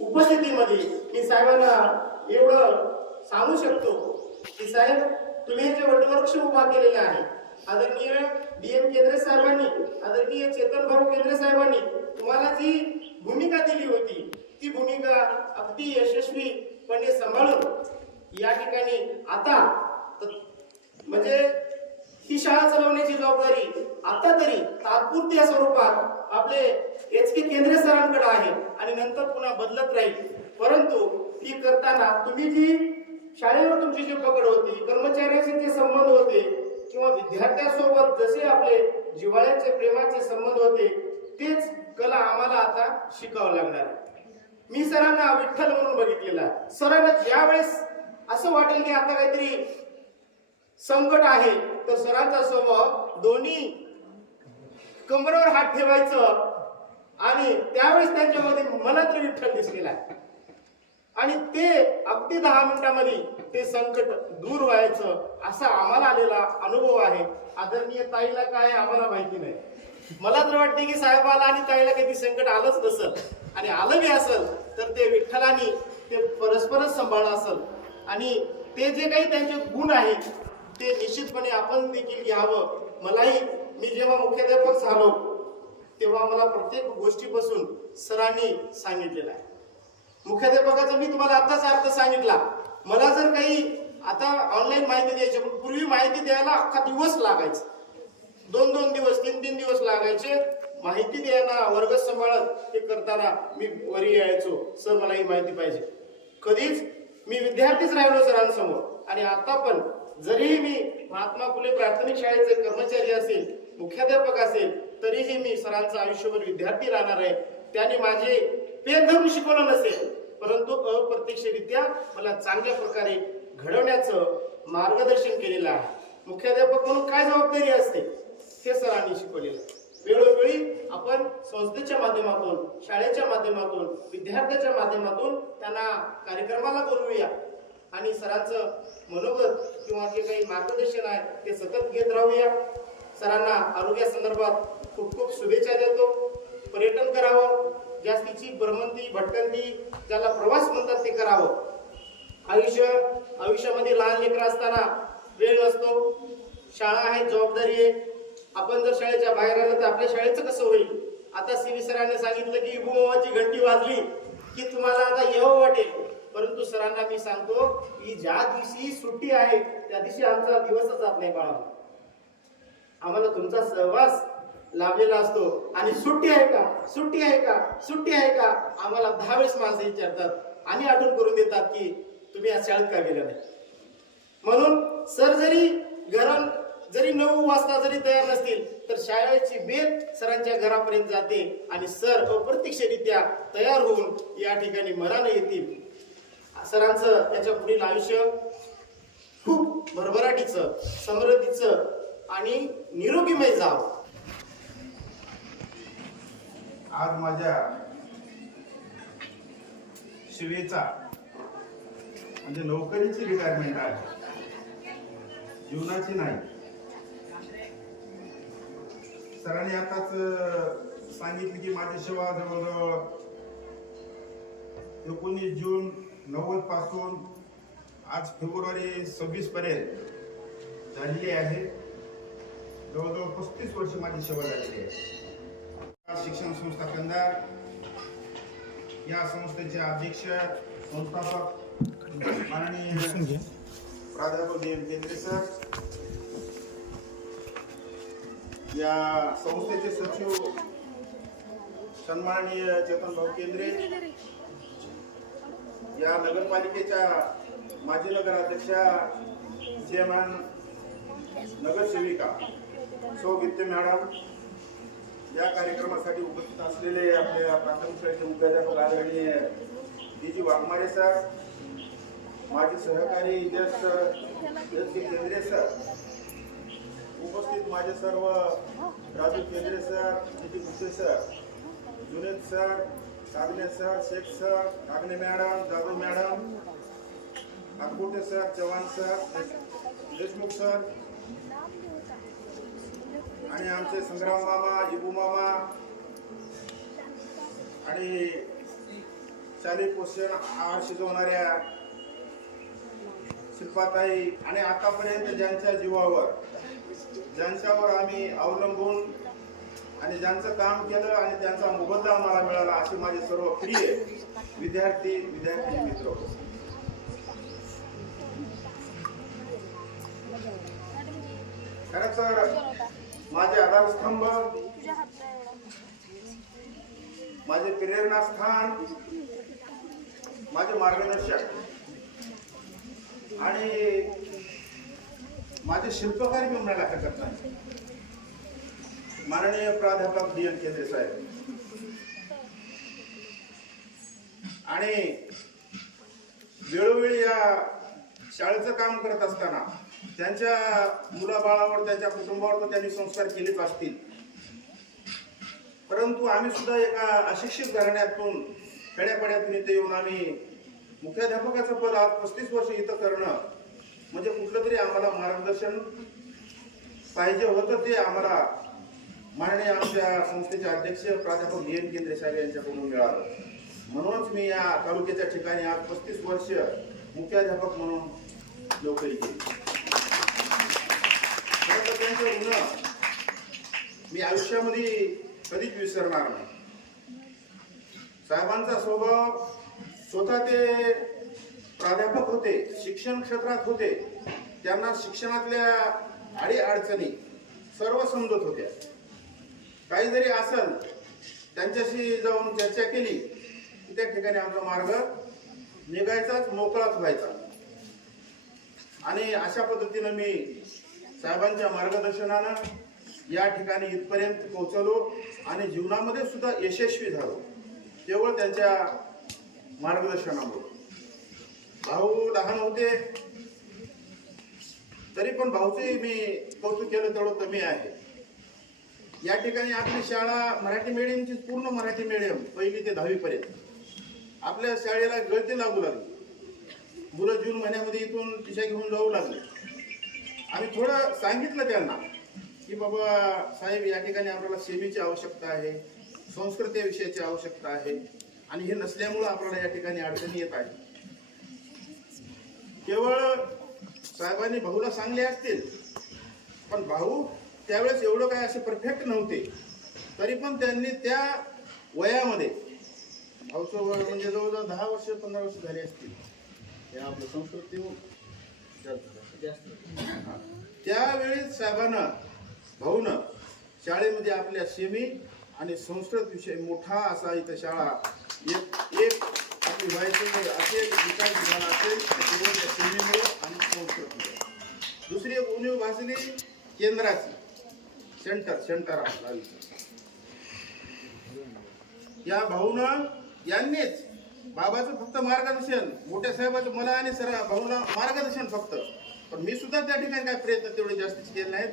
उपस्थितीमध्ये मी साहेबांना एवढं सांगू शकतो की साहेब, तुम्ही जे वटवृक्ष उभा केलेला आहे आदरणीय DM केंद्रे साहेबांनी, आदरणीय चेतन भाऊ केंद्रे साहेबांनी तुम्हाला जी भूमिका दिली होती ती भूमिका अगदी यशस्वीपणे सांभाळून या ठिकाणी आता म्हणजे ही शाळा चालवण्याची जबाबदारी आता तरी तात्पुरत्या स्वरूपात आपले HK केंद्रे सरांकडे आहे आणि नंतर पुन्हा बदलत राहील. परंतु ती करताना तुम्ही जी शाळेवर तुमची जी पकड होती, कर्मचाऱ्यांशी जे संबंध होते किंवा विद्यार्थ्यांसोबत जसे आपले जिव्हाळ्याचे प्रेमाचे संबंध होते तेच कला आम्हाला आता शिकावं लागणार आहे. मी सरांना विठ्ठल म्हणून बघितलेला आहे. सरांना ज्यावेळेस असं वाटेल की आता काहीतरी संकट आहे तर सरांचा स्वभाव दोन्ही कमरेवर हात ठेवायचं आणि त्यावेळेस त्यांच्यामध्ये मला तर विठ्ठल दिसलेला आहे आणि ते अगदी 10 मिनिटांमध्ये ते संकट दूर व्हायचं असा आम्हाला आलेला अनुभव आहे. आदरणीय ताईला काय आम्हाला माहिती नाही. मला तर वाटते की साहेबाला आणि ताईला काही संकट आलंच नसल आणि आलं बी असेल तर ते विठ्ठलानी ते परस्परच सांभाळलं असेल आणि ते जे काही त्यांचे गुण आहेत ते निश्चितपणे आपण देखील घ्यावं. मलाही मी जेव्हा मुख्याध्यापक झालो तेव्हा मला प्रत्येक गोष्टीपासून सरांनी सांगितलेलं आहे. मुख्याध्यापकाचा मी तुम्हाला आत्ताच अर्थ सांगितला. मला जर काही आता ऑनलाईन माहिती द्यायची पण पूर्वी माहिती द्यायला अख्खा दिवस लागायचा. 2-2 दिवस 3-3 दिवस लागायचे माहिती द्यायला. वर्ग सांभाळत ते करताना मी वरी यायचो, सर मला ही माहिती पाहिजे. कधीच मी विद्यार्थीच राहिलो सरांसमोर आणि आता पण जरी मी महात्मा फुले प्राथमिक शाळेचे कर्मचारी असेल, मुख्याध्यापक असेल तरीही मी सरांचं आयुष्यभर विद्यार्थी राहणार आहे. त्याने माझे पेन धरून शिकवलं नसेल परंतु अप्रत्यक्षरित्या मला चांगल्या प्रकारे घडवण्याचं मार्गदर्शन केलेलं आहे. मुख्याध्यापक म्हणून काय जबाबदारी असते हे सरांनी शिकवलेलं आहे. वेळोवेळी आपण संस्थेच्या माध्यमातून, शाळेच्या माध्यमातून, विद्यार्थ्याच्या माध्यमातून त्यांना कार्यक्रमाला बोलवूया आणि सरांचं मनोगत किंवा जे काही मार्गदर्शन आहे ते सतत घेत राहूया. सरांना आरोग्यासंदर्भात खूप खूप शुभेच्छा देतो. पर्यटन करावं, जास्तीची भ्रमंती भटकंती ज्याला प्रवास म्हणतात ते करावं. आयुष्यामध्ये लहान लेकरं असताना वेळ नसतो. शाळा आहे, जबाबदारी आहे. आपण जर शाळेच्या बाहेर आलं तर आपल्या शाळेचं कसं होईल. आता CV सरांनी सांगितलं की इबुमावाची घंटी वाजली की तुम्हाला आता यावं वाटेल. परंतु सरांना मी सांगतो की ज्या दिवशी सुट्टी आहे त्या दिवशी आमचा दिवसच जात नाही बाळा. आम्हाला तुमचा सहवास लाभलेला असतो आणि सुट्टी आहे का, सुट्टी आहे का, सुट्टी आहे का आम्हाला 10 वेळेस माणसं विचारतात आणि आठवण करून देतात की तुम्ही आज शाळेत का गेला नाही. म्हणून सर जरी 9 वाजता जरी तयार नसतील तर शाळेची बेल सरांच्या घरापर्यंत जाते आणि सर अप्रत्यक्षरित्या तयार होऊन या ठिकाणी मनानं येतील. सरांचं त्याच्या पुढील आयुष्य खूप भरभराटीचं, समृद्धीचं आणि निरोगीमय जावं. आज माझ्या शिवेचा म्हणजे नोकरीची रिटायरमेंट आहे, जीवनाची नाही. सरांनी आताच सांगितलं की माझी सेवा जवळजवळ 19 जून 90 पासून आज फेब्रुवारी 26 पर्यंत झालेली आहे. जवळजवळ 35 वर्ष माझी सेवा झालेली आहे. शिक्षण संस्था कंधार या संस्थेचे अध्यक्ष संस्थापक माननीय प्राध्यापक DM केंद्रे सर, या संस्थेचे सचिव सन्माननीय चेतन भाऊ केंद्रे, या नगरपालिकेच्या माजी नगराध्यक्षा चेअरमॅन नगरसेविका सौ वित्ते मॅडम, या कार्यक्रमासाठी उपस्थित असलेले आपल्या प्राथमिक शाळेचे मुख्याध्यापक आदरणीय DG वाघमारे सर, माझे सहकारी ज्येष्ठ केंद्रे सर, उपस्थित माझे सर्व Raju Kendre sir, DG Gupte sir, Junaid sir, Kagne sir, Sheikh sir, Kagne madam, Jadhav madam, Nagpute sir, Chavan sir, Deshmukh sir आणि आमचे संग्राम मामा, इबू मामा आणि शालेय पोषण आहार शिजवणाऱ्या शिल्पाताई आणि आतापर्यंत ज्यांच्या जीवावर ज्यांच्यावर आम्ही अवलंबून आणि ज्यांचं काम केलं आणि त्यांचा मोबदला आम्हाला मिळाला असे माझे सर्व प्रिय विद्यार्थी मित्र. खरं तर माझे आधारस्तंभ, माझे प्रेरणास्थान, माझे मार्गदर्शक आणि माझे शिल्पकार मी म्हणायला हरकत नाही माननीय प्राध्यापक डी.एन. केंद्रे साहेब. आणि वेळोवेळी या शाळेचं काम करत असताना त्यांच्या मुलाबाळावर, त्यांच्या कुटुंबावर तर त्यांनी संस्कार केलेच असतील, परंतु आम्ही सुद्धा एका अशिक्षित घराण्यातून खेड्यापाड्यातून इथे येऊन आम्ही मुख्याध्यापकाचं पद आज 35 वर्ष इथं करणं म्हणजे कुठलं तरी आम्हाला मार्गदर्शन पाहिजे होतं. ते आम्हाला माननीय आमच्या संस्थेचे अध्यक्ष प्राध्यापक डी.एन. केंद्रे साहेब यांच्याकडून मिळालं. म्हणूनच मी या तालुक्याच्या ठिकाणी आज 35 वर्ष मुख्याध्यापक म्हणून नोकरी केली. खरं त्यांचं ऋण मी आयुष्यामध्ये कधीच विसरणार नाही. साहेबांचा स्वभाव, स्वतः ते प्राध्यापक होते, शिक्षण क्षेत्रात होते, त्यांना शिक्षणातल्या अडीअडचणी सर्व समजत होत्या. काही जरी असेल त्यांच्याशी जाऊन चर्चा केली की त्या ठिकाणी आमचा मार्ग निघायचाच, मोकळाच व्हायचा. आणि अशा पद्धतीनं मी साहेबांच्या मार्गदर्शनानं या ठिकाणी इथपर्यंत पोहोचलो आणि जीवनामध्ये सुद्धा यशस्वी झालो केवळ त्यांच्या मार्गदर्शनामुळे. भाऊ लहान होते तरी पण भाऊचे मी कौतुक केलं तेवढं कमी आहे. या ठिकाणी आपली शाळा मराठी मीडियमची, पूर्ण मराठी मीडियम 1ली ते 10वी पर्यंत आपल्या शाळेला गळती लागू लागली. मुलं जून महिन्यामध्ये इथून टिशा घेऊन जाऊ लागले. आम्ही थोडं सांगितलं त्यांना की बाबा साहेब, या ठिकाणी आपल्याला सेमीची आवश्यकता आहे, संस्कृत या विषयाची आवश्यकता आहे आणि हे नसल्यामुळं आपल्याला या ठिकाणी अडचणी येत आहे. केवळ साहेबांनी भाऊला सांगले असतील, पण भाऊ त्यावेळेस एवढं काय असे परफेक्ट नव्हते, तरी पण त्यांनी त्या वयामध्ये, भाऊचं वय म्हणजे जवळजवळ 10 वर्ष 15 वर्ष झाली असतील या आपलं संस्कृत त्यावेळी साहेबांना, भाऊनं शाळेमध्ये आपल्या सेमी आणि संस्कृत विषय मोठा असा इथं शाळा एक आपली व्हायची असेल, विकास झाला असेल केवळ त्या सेमीमुळे आणि संस्कृतमुळे. दुसरी एक उणीव भासली केंद्राची, सेंटर आपला. या भाऊनं यांनीच बाबाचं फक्त मार्गदर्शन, मोठ्या साहेबाचं मला आणि भाऊला मार्गदर्शन फक्त, पण मी सुद्धा त्या ठिकाणी काय प्रयत्न तेवढे जास्तीचे केले नाहीत.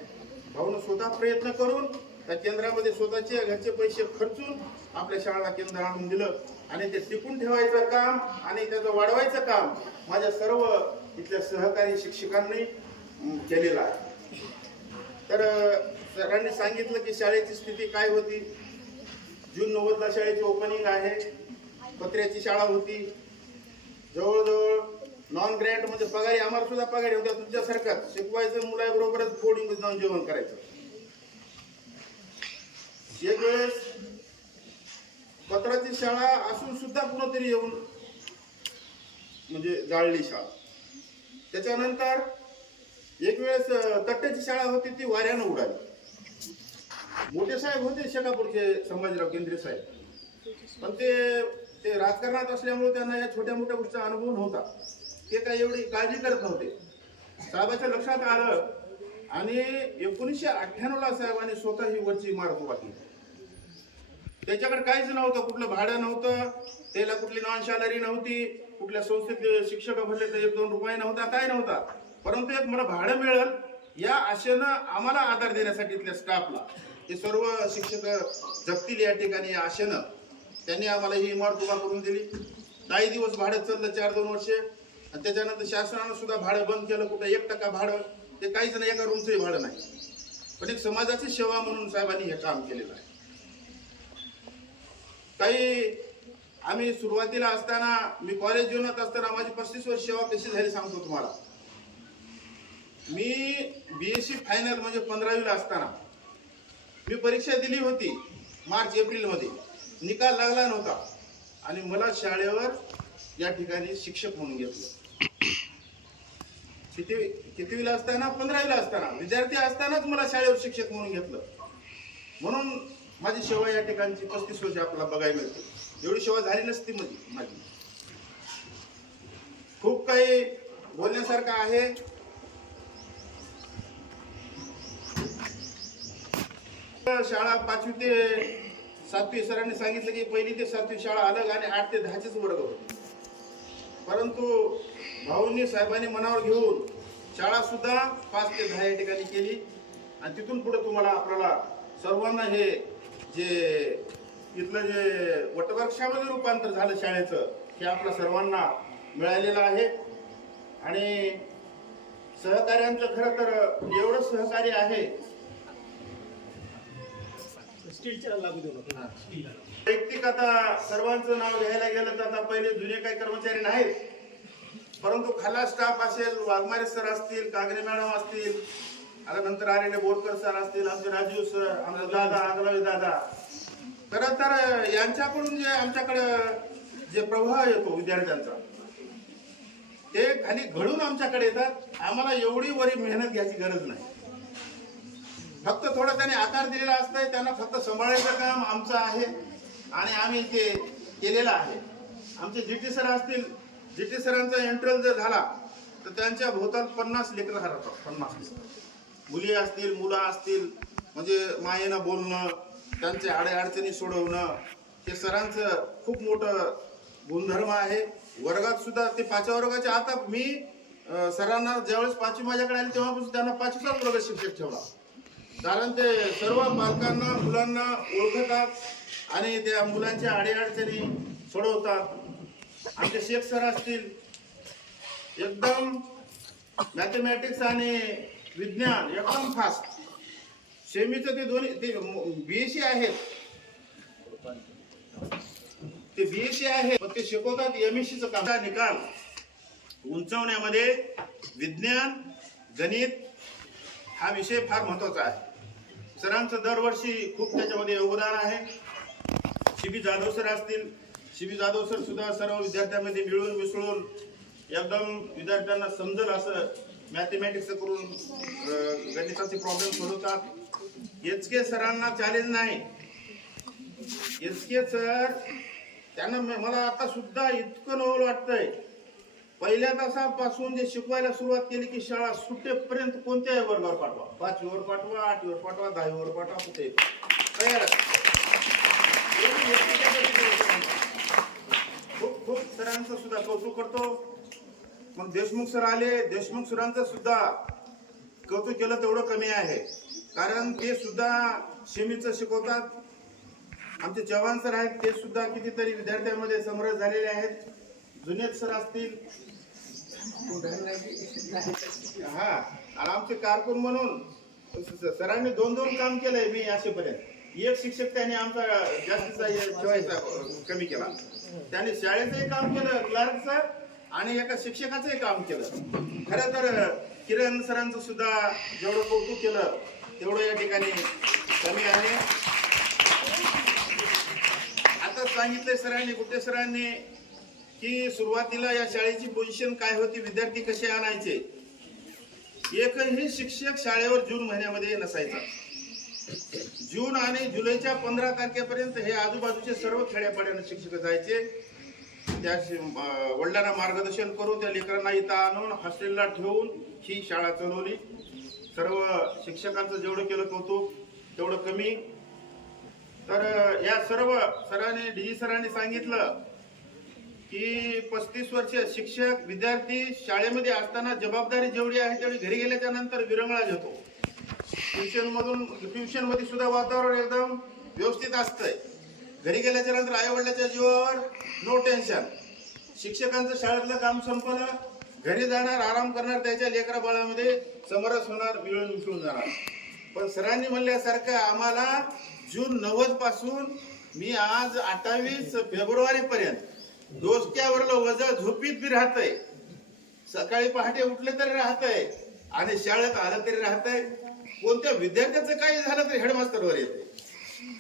भाऊनं स्वतः प्रयत्न करून त्या केंद्रामध्ये स्वतःचे घरचे पैसे खर्चून आपल्या शाळेला केंद्र आणून दिलं आणि ते टिकून ठेवायचं काम आणि त्याचं वाढवायचं काम माझ्या सर्व इथल्या सहकारी शिक्षकांनी केलेलं आहे. तर सरांनी सांगितलं की शाळेची स्थिती काय होती. जून 90ला शाळेची ओपनिंग आहे. पत्र्याची शाळा होती. जवळजवळ नॉन ग्रँट मध्ये पगारी, आम्हाला सुद्धा पगारी होत्या तुमच्यासारखाच. शिकवायचं मुलाबरोबरच बोर्डिंग जाऊन जेवण करायचं. एक वेळेस पत्राची शाळा असून सुद्धा कुणीतरी येऊन म्हणजे जाळली शाळा. त्याच्यानंतर एक वेळेस तट्ट्याची शाळा होती, ती वाऱ्यानं उडाली. मोठे साहेब होते शेकापूरचे, संभाजीराव केंद्रे साहेब, पण ते राजकारणात असल्यामुळे त्यांना या छोट्या मोठ्या गोष्टीचा अनुभव नव्हता. ते काही एवढी काळजी करत नव्हते. साहेबाच्या लक्षात आलं आणि 1998ला साहेबांनी स्वतः ही वरची इमारत उभा केली. त्याच्याकडे काहीच नव्हतं, कुठलं भाडं नव्हतं, त्याला कुठली नॉन सॅलरी नव्हती, कुठल्या संस्थेत शिक्षक भरले तर 1-2 रुपये नव्हता, काय नव्हता. परंतु एक मला भाडं मिळेल या आशेनं आम्हाला आधार देण्यासाठी इथल्या स्टाफला, ते सर्व शिक्षक जगतील या ठिकाणी या आशेनं त्यांनी आम्हाला ही इमारत उभा करून दिली. काही दिवस भाडं चाललं, 4-2 वर्षे, आणि त्याच्यानंतर शासनानं सुद्धा भाडं बंद केलं. कुठं 1% भाडं, ते काहीच नाही, एका रूमचंही भाडं नाही. पण एक समाजाची सेवा म्हणून साहेबांनी हे काम केलेलं आहे. काही आम्ही सुरुवातीला असताना, मी कॉलेज जीवनात असताना माझी 35 वर्ष सेवा कशी झाली सांगतो तुम्हाला. मी BSc फायनल म्हणजे 15वीला असताना मी परीक्षा दिली होती मार्च एप्रिल मध्ये, निकाल लागला नव्हता आणि मला शाळेवर या ठिकाणी शिक्षक म्हणून घेतलं. कितवीला असताना? 15वीला असताना, विद्यार्थी असतानाच मला शाळेवर शिक्षक म्हणून घेतलं. म्हणून माझी सेवा या ठिकाणची 35 वर्ष आपल्याला बघायला मिळते. एवढी सेवा झाली नसती माझी. खूप काही बोलण्यासारखं आहे. शाळा 5वी ते 7वी सरांनी सांगितलं की 1ली ते 7वी शाळा अलग आणि 8 ते 10चेच वर्ग होते. परंतु भाऊंनी साहेबांनी मनावर घेऊन शाळा सुद्धा 5 ते 10 या ठिकाणी केली आणि तिथून पुढे तुम्हाला आपल्याला सर्वांना हे जे इथलं जे वटवृक्षामध्ये रूपांतर झालं शाळेचं हे आपल्या सर्वांना मिळालेलं आहे. आणि सहकार्यांचं खरं तर एवढं सहकार्य आहे. वैयक्तिक आता सर्वांचं नाव घ्यायला गेलं तर आता पहिले जुने काही कर्मचारी नाहीत, परंतु खाला स्टाफ असेल, वाघमारे सर असतील, कागरे मॅडम असतील, आता नंतर आलेले बोरकर सर असतील, आमचे राजीव सर, आमचे दादा, आगलावी दादा, खरं तर यांच्याकडून जे आमच्याकडे जे प्रवाह येतो विद्यार्थ्यांचा ते खाली घडून आमच्याकडे येतात. आम्हाला एवढी वरी मेहनत घ्यायची गरज नाही. फक्त थोडं त्याने आकार दिलेला असतंय, त्यांना फक्त सांभाळायचं काम आमचं आहे आणि आम्ही ते केलेलं आहे. आमचे GT सर असतील, GT सरांचा इंटरव्ह्यू जर झाला तर त्यांच्या भोवताल 50 लेकरं राहतात. 50 मुली असतील, मुलं असतील, म्हणजे मायेनं बोलणं, त्यांचे अडचणी सोडवणं हे सरांचं खूप मोठं गुणधर्म आहे. वर्गात सुद्धा ते 5व्या वर्गाच्या आता मी सरांना ज्यावेळेस 5वी माझ्याकडे आली तेव्हापासून त्यांना 5वीचा वर्ग शिक्षक ठेवला. कारण ते सर्व पालकांना, मुलांना ओळखतात आणि त्या मुलांच्या अडीअडचणी सोडवतात. आमचे शेख सर असतील, एकदम मॅथमॅटिक्स आणि विज्ञान एकदम फास्ट. सेमीचं ते दोन्ही ते BSc आहेत, ते BSc आहे, पण ते शिकवतात MScचं काम. निकाल उंचावण्यामध्ये विज्ञान, गणित हा विषय फार महत्वाचा आहे. सरांचं दरवर्षी खूप त्याच्यामध्ये योगदान आहे. CB जाधव सर असतील, CB जाधव सर सुद्धा सर्व विद्यार्थ्यांमध्ये मिळून मिसळून एकदम विद्यार्थ्यांना समजेल असं मॅथमॅटिक्स करून गणिताचे प्रॉब्लेम सोडवतात. HK सरांना चॅलेंज नाही. HK सर त्यांना मला आता सुद्धा इतकं नवल वाटतंय, पहिल्या तासापासून जे शिकवायला सुरुवात केली की शाळा सुटेपर्यंत कोणत्याही वर्गावर पाठवा, 5वीवर पाठवा, 8वीवर पाठवा, 10वीवर पाठवा, कुठे तयार. खूप खूप सरांचं सुद्धा कौतुक करतो. मग देशमुख सर आले, देशमुख सरांचं सुद्धा कौतुक केलं तेवढं कमी आहे, कारण ते सुद्धा सेमीचं शिकवतात. आमचे चव्हाण सर आहेत, ते सुद्धा कितीतरी विद्यार्थ्यांमध्ये समरस झालेले आहेत. जुनेद सर असतील, हा, आणि आमचे कारकून म्हणून सरांनी 2-2 काम केलंय मी असेपर्यंत. एक शिक्षक त्याने आमचा जास्तीचा ठेवायचा कमी केला. त्याने शाळेचंही काम केलं, क्लार्कचं, आणि एका शिक्षकाचंही काम केलं. खरं तर किरण सरांचं सुद्धा जेवढं कौतुक केलं तेवढं या ठिकाणी कमी आहे. आता सांगितलंय सरांनी, गुट्टे सरांनी, की सुरुवातीला या शाळेची पोझिशन काय होती, विद्यार्थी कसे आणायचे. एकही शिक्षक शाळेवर जून महिन्यामध्ये नसायचा. जून आणि जुलैच्या 15 तारखेपर्यंत हे आजूबाजूचे सर्व खेड्यापाड्यानं शिक्षक जायचे. त्या वडिलांना मार्गदर्शन करून त्या लेकरांना इथं आणून हॉस्टेलला ठेवून ही शाळा चालवली. सर्व शिक्षकांचं जेवढं केलं कौतुक तेवढं कमी. तर या सर्व सरांनी, DG सरांनी सांगितलं की 35 वर्ष शिक्षक विद्यार्थी शाळेमध्ये असताना जबाबदारी जेवढी आहे तेवढी घरी गेल्याच्या नंतर विरंगुळा घेतो. ट्युशन मध्ये सुद्धा वातावरण एकदम व्यवस्थित असतंय. घरी गेल्याच्या नंतर आई वडिलांच्या जीवावर नो टेन्शन. शिक्षकांचं शाळेतलं काम संपलं, घरी जाणार, आराम करणार, त्याच्या लेकरा बाळामध्ये समरस होणार, मिळून मिसळून जाणार. पण सरांनी म्हणल्यासारखं आम्हाला जून 90 पासून मी आज 28 फेब्रुवारी पर्यंत डोसक्यावरलं वजन झोपीत बी राहतंय, सकाळी पहाटे उठले तरी राहतंय, आणि शाळेत आलं तरी राहतंय. कोणत्या विद्यार्थ्याचं काही झालं तरी हेडमास्टरवर येते,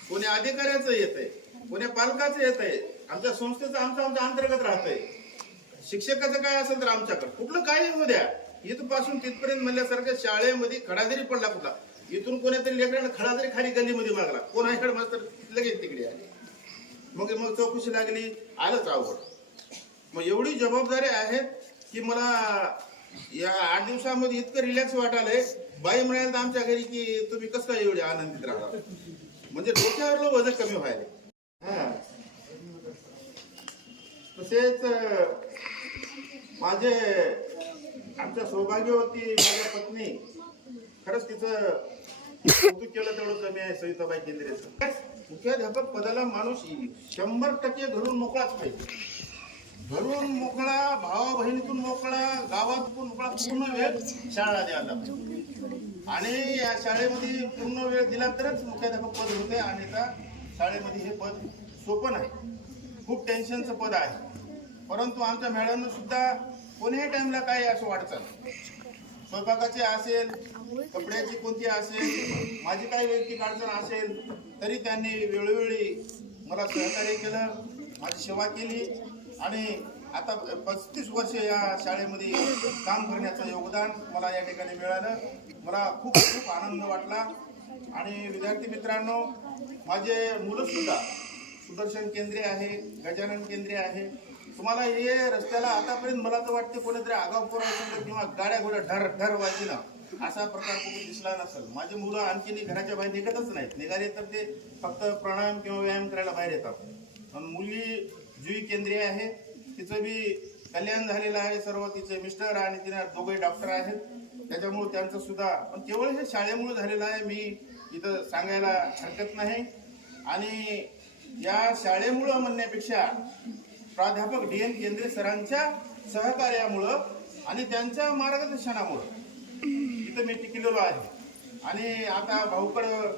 कोण्या अधिकाऱ्याचं येतंय, कोण्या पालकाचं येतंय. आमच्या संस्थेचं आमच्या अंतर्गत राहतंय. शिक्षकाचं काय असेल तर आमच्याकडे कुठलं काही होऊ द्या, इथपासून तिथपर्यंत म्हणल्यासारख्या शाळेमध्ये खडा जरी पडला कुठला, इथून कोणीतरी लेकरानं खडा जरी खाली गल्लीमध्ये मागला, कोण आहे हेडमास्टर लगेच तिकडे आले. मग चौकशी लागली, आलंच अवघड. मग एवढी जबाबदारी आहे की मला या 8 दिवसामध्ये इतकं रिलॅक्स वाटायलंय. बाई म्हणाल तर आमच्या घरी की तुम्ही कसं काय एवढे आनंदित राहता, म्हणजे डोक्यावरलं वजन कमी व्हायला. तसेच माझे आमच्या सौभाग्यवती माझ्या पत्नी, खरंच तिचं कौतुक केलं तेवढं कमी आहे. सविताबाई केंद्रेचं मुख्याध्यापक पदाला माणूस 100% घरून मोकळाच पाहिजे. घरून मोकळा, भावा बहिणीतून मोकळा, गावातून मोकळा, पूर्ण वेळ शाळा द्यायला पाहिजे. आणि या शाळेमध्ये पूर्ण वेळ दिला तरच मुख्याध्यापक पद होते. आणि त्या शाळेमध्ये हे पद सोपं नाही, खूप टेन्शनचं पद आहे. परंतु आमच्या मॅडमनं सुद्धा कोणत्याही टाइमला काय असं वाटतं, स्वयंपाकाची असेल, कपड्याची कोणती असेल, माझी काही वैयक्तिक अडचण असेल तरी त्यांनी वेळोवेळी मला सहकार्य केलं, माझी सेवा केली. आणि आता 35 वर्ष या शाळेमध्ये काम करण्याचं योगदान मला या ठिकाणी मिळालं. मला खूप खूप आनंद वाटला. आणि विद्यार्थी मित्रांनो, माझे मुलं सुद्धा सुदर्शन केंद्रे आहे, गजानन केंद्रे आहे. तुम्हाला हे रस्त्याला आतापर्यंत मला तर वाटते कोणीतरी आगाऊ पोरं किंवा गाड्या घोड्या ढर ढर वाजली ना, असा प्रकार कुठे दिसला नसेल. माझी मुलं आणखीन घराच्या बाहेर निघतच नाहीत. निघाले तर ते फक्त प्राणायाम किंवा व्यायाम करायला बाहेर येतात. पण मुली जुई केंद्रीय आहे, तिचं बी कल्याण झालेलं आहे सर्व. तिचे मिस्टर आणि तिने दोघे डॉक्टर आहेत, त्याच्यामुळे त्यांचं सुद्धा. पण केवळ हे शाळेमुळे झालेलं आहे, मी इथं सांगायला हरकत नाही. आणि या शाळेमुळं म्हणण्यापेक्षा प्राध्यापक DN केंद्रे सरांच्या सहकार्यामुळं आणि त्यांच्या मार्गदर्शनामुळं इथं मी टिकलेलो आहे. आणि आता भाऊकडं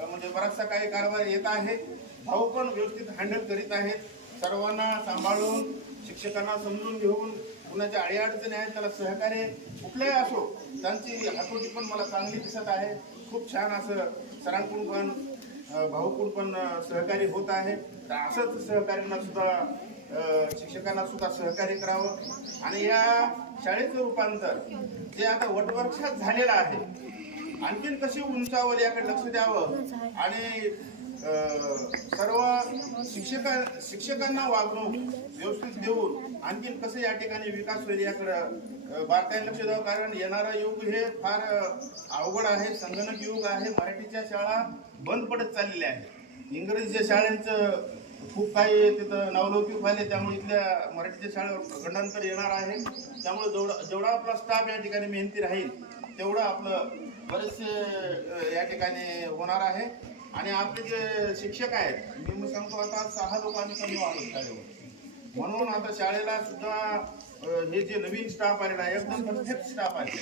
म्हणजे बराचसा काही कारभार येत आहे. भाऊ पण व्यवस्थित हँडल करीत आहेत, सर्वांना सांभाळून, शिक्षकांना समजून घेऊन. कुणाच्या अडीअडचणी आहेत त्याला सहकार्य कुठल्याही असो, त्यांची हातोटी पण मला चांगली दिसत आहे. खूप छान असं सरांकडून पण भाऊकडून पण सहकार्य होत आहे. तर असंच सहकार्यांना सुद्धा, शिक्षकांना सुद्धा सहकार्य करावं. आणि या शाळेचं रूपांतर जे आता वटवृक्षात झालेलं आहे, आणखीन कशी उंचावं याकडे लक्ष द्यावं. आणि सर्व शिक्षकांना वागणूक व्यवस्थित देऊन आणखीन कसं या ठिकाणी विकास होईल याकडं बारकाईने लक्ष द्यावं. कारण येणारं युग हे फार अवघड आहे, संगणक युग आहे. मराठीच्या शाळा बंद पडत चाललेल्या आहेत. इंग्रजीच्या शाळांचं खूप काही तिथं नवलौकिक व्हायले, त्यामुळे इथल्या मराठीच्या शाळेवर खंडांतर येणार आहे. त्यामुळे जेवढा आपला स्टाफ या ठिकाणी मेहनती राहील तेवढं आपलं बरेचसे या ठिकाणी होणार आहे. आणि आपले जे शिक्षक आहेत, मी सांगतो आता 6 लोक आम्ही कमी वाढलो शाळेवर. म्हणून आता शाळेला सुद्धा हे जे नवीन स्टाफ आलेला आहे एकदम परफेक्ट स्टाफ आहे.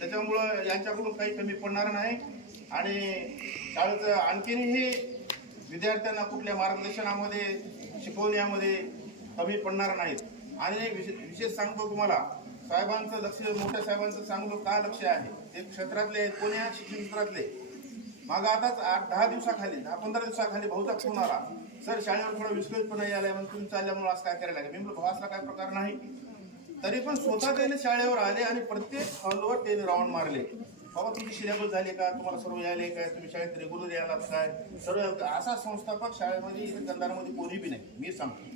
त्याच्यामुळं यांच्याकडून काही कमी पडणार नाही. आणि शाळेचं आणखीनही विद्यार्थ्यांना कुठल्या मार्गदर्शनामध्ये, शिकवण्यामध्ये कमी पडणार नाहीत. आणि विशेष सांगतो तुम्हाला, साहेबांचं लक्ष, मोठ्या साहेबांचं सांगतो का लक्ष आहे. ते क्षेत्रातले आहेत, कोणी शिक्षण क्षेत्रातले. मागं आताच 10 दिवसाखाली, 10-15 दिवसाखाली भाऊचा फोन आला, सर शाळेवर थोडा विस्कळीतपणा यायला, मग तुम्ही चालल्यामुळे असं काय करायला लागेल. मी म्हणलं भाऊ असला काय प्रकार नाही. तरी पण स्वतः त्याने शाळेवर आले आणि प्रत्येक हॉलवर त्याने राऊंड मारले. बाबा तुमची सिलेबस झाली का, तुम्हाला सर्व यायले काय, तुम्ही शाळेत रेग्युलर यायलात काय, सर्व. असा संस्थापक शाळेमध्ये इथे गंधारमध्ये कोणी बी नाही, मी सांगतो.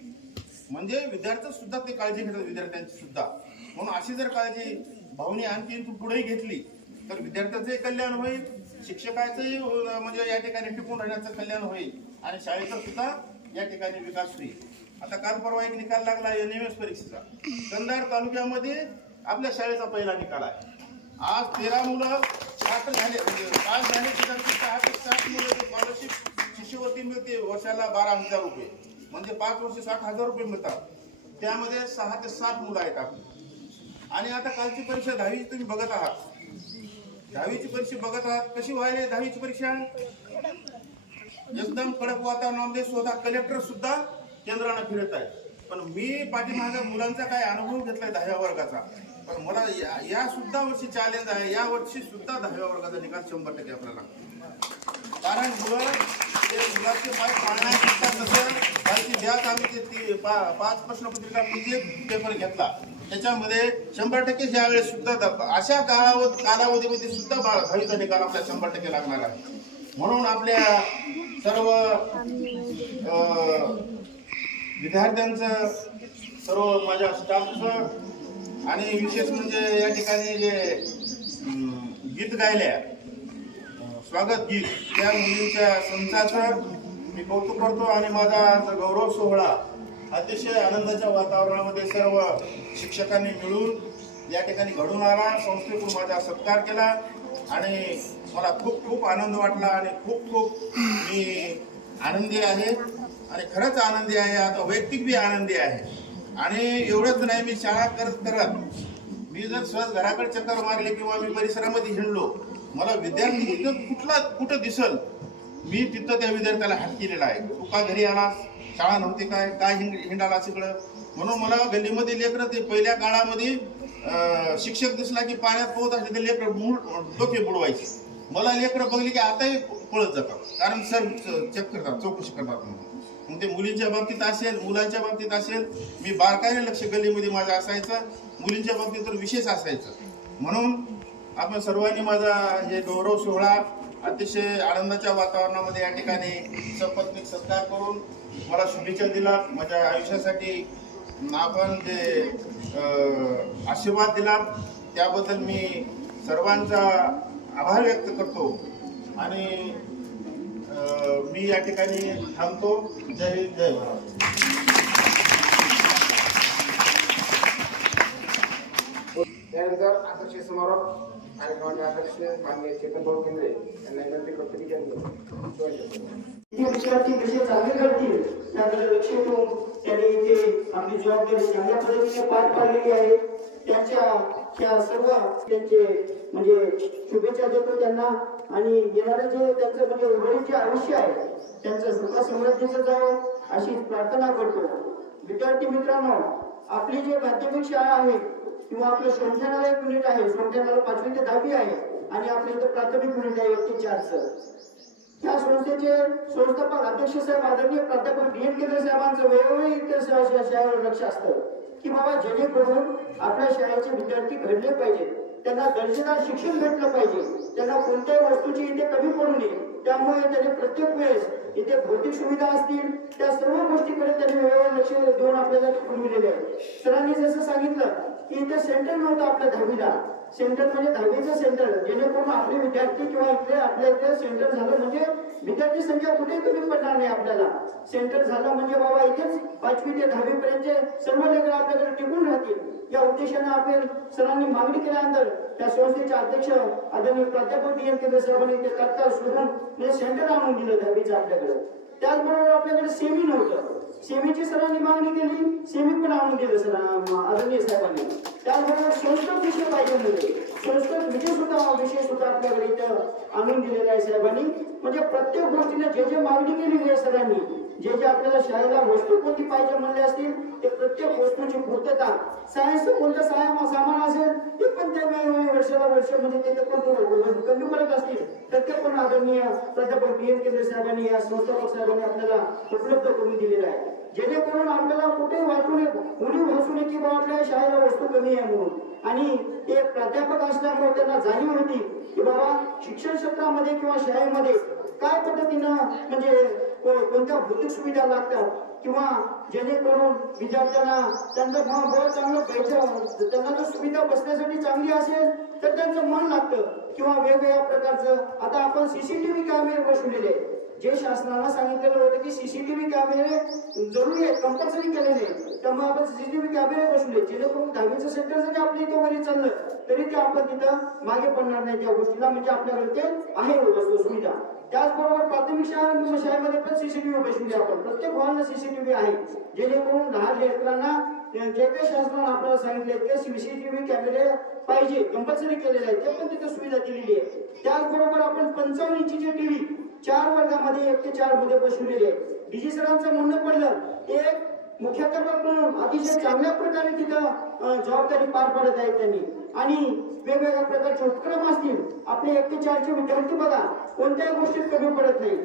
म्हणजे विद्यार्थी सुद्धा ते काळजी घेतात, विद्यार्थ्यांची सुद्धा. म्हणून अशी जर काळजी भाऊनी आणखी पुढेही घेतली तर विद्यार्थ्यांचंही कल्याण होईल, शिक्षकाचंही म्हणजे या ठिकाणी टिकून राहण्याचं कल्याण होईल, आणि शाळेचा सुद्धा या ठिकाणी विकास होईल. आता काल परवा एक निकाल लागला NMS परीक्षेचा. कंधार तालुक्यामध्ये आपल्या शाळेचा पहिला निकाल आहे. आज 13 मुलं पास झाले, म्हणजे पास झाले. 6 ते 7 मुलं स्कॉलरशिप शिष्यवृत्ती मिळते वर्षाला 12,000 रुपये, म्हणजे 5 वर्ष 60,000 रुपये मिळतात. त्यामध्ये 6 ते 7 मुलं आहेत आपली. आणि आता कालची परीक्षा 10वी तुम्ही बघत आहात, 10वीची परीक्षा बघत आहात. कशी व्हायला 10वीची परीक्षा? एकदम कडक वातावरणामध्ये स्वतः कलेक्टर सुद्धा केंद्रानं फिरत आहे. पण मी पाठीमागे मुलांचा काय अनुभव घेतलाय 10व्या वर्गाचा, पण मला या सुद्धा वर्षी चॅलेंज आहे, या वर्षी सुद्धा 10व्या वर्गाचा निकाल 100% आपल्याला लागतो. कारण मुलाचे पाय पाळण्याकरता तसं बाकी बॅग आम्ही ते 5 प्रश्नपत्रिका पेपर घेतला, त्याच्यामध्ये 100% यावेळेस सुद्धा अशा कालावधीमध्ये सुद्धा 10वीचा निकाल आपल्या 100% लागणार आहे. म्हणून आपल्या सर्व विद्यार्थ्यांचं, सर्व माझ्या स्टाफचं आणि विशेष म्हणजे या ठिकाणी जे गीत गायल्या, स्वागत गीत, त्या मुलींच्या संचाचं मी कौतुक करतो. आणि माझा गौरव सोहळा अतिशय आनंदाच्या वातावरणामध्ये सर्व शिक्षकांनी मिळून या ठिकाणी घडून आला. संस्थेतून माझा सत्कार केला आणि मला खूप खूप आनंद वाटला आणि खूप खूप मी आनंदी आहे आणि खरंच आनंदी आहे. आता वैयक्तिक बी आनंदी आहे. आणि एवढंच नाही, मी शाळा करत मी जर सहज घराकडे चक्कर मारली किंवा मी परिसरामध्ये हिंडलो, मला विद्यार्थी तिथं कुठं दिसल, मी तिथं त्या विद्यार्थ्याला हात केलेला आहे. तू का घरी आला, शाळा नव्हती काय हिंडाला तिकडं. म्हणून मला गल्लीमध्ये लेकरं, ते पहिल्या काळामध्ये शिक्षक दिसला की पाण्यात पोहत असले ते लेकरं डोके बुडवायचे. मला लेकरं बघली की आताही पळत जातात, कारण सर चेक करतात, चौकशी करतात म्हणून. मग ते मुलींच्या बाबतीत असेल, मुलांच्या बाबतीत असेल, मी बारकाईने लक्ष गल्लीमध्ये माझं असायचं, मुलींच्या बाबतीत तर विशेष असायचं. म्हणून आपण सर्वांनी माझा हे गौरव सोहळा अतिशय आनंदाच्या वातावरणामध्ये या ठिकाणी सपत्नीक सत्कार करून मला शुभेच्छा दिला. माझ्या आयुष्यासाठी आपण जे आशीर्वाद दिला त्याबद्दल मी सर्वांचा आभार व्यक्त करतो आणि मी या ठिकाणी थांबतो. जय हिंद, जय भारत. त्यानंतर अध्यक्ष समारोप कार्यक्रमाचे अध्यक्ष माननीय चेतन भाऊ केंद्रे यांना विनंती करतो की त्यांनी विद्यार्थी कसे चांगले करतील त्याकडे लक्ष ठेवून त्यांनी इथे आपली जबाबदारी चांगल्या पद्धतीने पार पाडलेली आहे. त्या सर्व त्यांचे म्हणजे शुभेच्छा देतो त्यांना. आणि येणारे जे त्यांचं म्हणजे उर्वरित जे आयुष्य आहे त्यांचं सुख समृद्धीचं जावं अशी प्रार्थना करतो. विद्यार्थी मित्रांनो, आपली जे माध्यमिक शाळा आहे किंवा आपलं सोमठ्यानाला एक युनिट आहे, सोमठ्यानाला 5वी ते 10वी आहे आणि आपल्या इथं प्राथमिक युनिट आहे 1 ते 4चं. त्या संस्थेचे संस्थापक अध्यक्ष साहेब आदरणीय प्राध्यापक डी एन केंद्रे साहेबांचं वेळोवेळी इतर शाळेवर लक्ष असतं की बाबा जेणेकरून आपल्या शाळेचे विद्यार्थी घडले पाहिजेत, त्यांना दर्जेदार शिक्षण भेटलं पाहिजे, त्यांना कोणत्याही वस्तूची इथे कमी पडू नये. त्यामुळे त्यांनी प्रत्येक वेळेस इथे भौतिक सुविधा असतील त्या सर्व गोष्टीकडे त्यांनी वेळोवेळी लक्ष देऊन आपल्याला पुरविलेले आहे. सरांनी जसं सांगितलं की इथे सेंटर नव्हतं आपल्या 10वीला, सेंटर म्हणजे 10वीचं सेंटर, जेणेकरून आपले विद्यार्थी किंवा इथे आपल्या इथे सेंटर झालं म्हणजे विद्यार्थी संख्या कुठेही कमी पडणार नाही. आपल्याला सेंटर झालं म्हणजे बाबा इथेच 5वी ते 10वी पर्यंतचे सर्व लेकरं आपल्याकडे टिकून राहतील. या उद्देशाने आपण सरांनी मागणी केल्यानंतर त्या संस्थेचे अध्यक्ष आदरणीय प्राध्यापक डी एन केंद्रे साहेबांनी ते तात्काळ सोडून म्हणजे सेंटर आणून दिलं 10वीचं आपल्याकडे. त्याचबरोबर आपल्याकडे सेमी नव्हतं, सेमीची सरांनी मागणी केली, सेमी पण आणून दिलं सर आदरणीय साहेबांनी. त्याचबरोबर संस्कृत विषय पाहिजे म्हणजे संस्कृत विषय सुद्धा आपल्याकडे इथं आणून दिलेला आहे साहेबांनी. म्हणजे प्रत्येक गोष्टीने जे मागणी केलेली आहे सरांनी, जे आपल्याला शाळेला वस्तू कोणती पाहिजे म्हणले असतील ते प्रत्येक वस्तूची पूर्तता, सायन्सचं कोणतं सामान असेल ते पण ते वर्षाला वर्ष म्हणजे ते पण कमी पडत असतील तर ते पण आदरणीय प्राध्यापक डी एन केंद्रे साहेबांनी या संस्थापक साहेबांनी आपल्याला उपलब्ध करून दिलेलं आहे. जेणेकरून आपल्याला कुठे वाटू नये, उणीव भासू नये की बाबा आपल्या शाळेला वस्तू कमी आहे म्हणून. आणि ते प्राध्यापक असल्यामुळे त्यांना जाणीव होती की बाबा शिक्षण क्षेत्रामध्ये किंवा शाळेमध्ये काय पद्धतीनं म्हणजे कोणत्या भौतिक सुविधा लागतात किंवा जेणेकरून विद्यार्थ्यांना त्यांचं चांगलं पाहिजे, त्यांना जर सुविधा बसण्यासाठी चांगली असेल तर त्यांचं मन लागतं किंवा वेगवेगळ्या प्रकारचं. आता आपण सीसीटीव्ही कॅमेरे बसवलेले, जे शासनाला सांगितलेलं होतं की सीसीटीव्ही कॅमेरे जरुरी आहेत, कंपल्सरी केलेले, त्यामुळे आपण सीसीटीव्ही कॅमेरे बसवले जेणेकरून 10वीचं सेंटर जरी आपल्या इथं वरी चाललं तरी ते आपण तिथं मागे पडणार नाही त्या गोष्टीला, म्हणजे आपल्याकडे ते आहे वस्तू सुविधा. त्याचबरोबर प्राथमिक शाळेमध्ये पण सीसीटीव्ही बसवले आपण, प्रत्येक हॉलला सीसीटीव्ही आहे जेणेकरून लहान लेकरांना जे काही शासनाने आपल्याला सांगितले ते सीसीटीव्ही कॅमेरे पाहिजे, कंपल्सरी केलेले आहेत, ते पण तिथे सुविधा दिलेली आहे. त्याचबरोबर आपण 55 इंचीचे टीव्ही 4 वर्गामध्ये 1 ते 4 मध्ये बसवलेले आहे. डीजी सरांचं म्हणणं पडलं एक मुख्याध्यापक म्हणून अतिशय चांगल्या प्रकारे तिथं जबाबदारी पार पाडत आहेत त्यांनी. आणि वेगवेगळ्या प्रकारचे उपक्रम असतील. आपले 1 ते 4चे विद्यार्थी बघा कोणत्याही गोष्टीत कमी पडत नाही.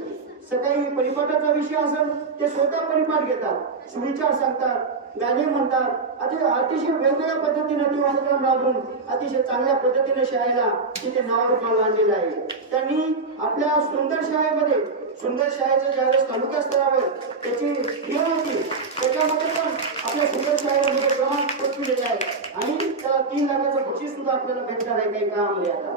सकाळी परिपाठाचा विषय असेल ते स्वतः परिपाठ घेतात, सुविचार सांगतात, गाणे म्हणतात. अतिशय वेगवेगळ्या पद्धतीने ते उपक्रम राबवून अतिशय चांगल्या पद्धतीने शाळेला तिथे नावारूपाला आणलेलं आहे. त्यांनी आपल्या सुंदर शाळेचं ज्यावेळेस तालुका स्तरावर त्याची फी होती त्याच्यामध्ये पण आपल्या सुंदर शाळेमध्ये क्रमांक पटविलेले आहे आणि त्याला 3 लाखाचं बक्षीस सुद्धा आपल्याला भेटणार आहे काही काळामध्ये आता.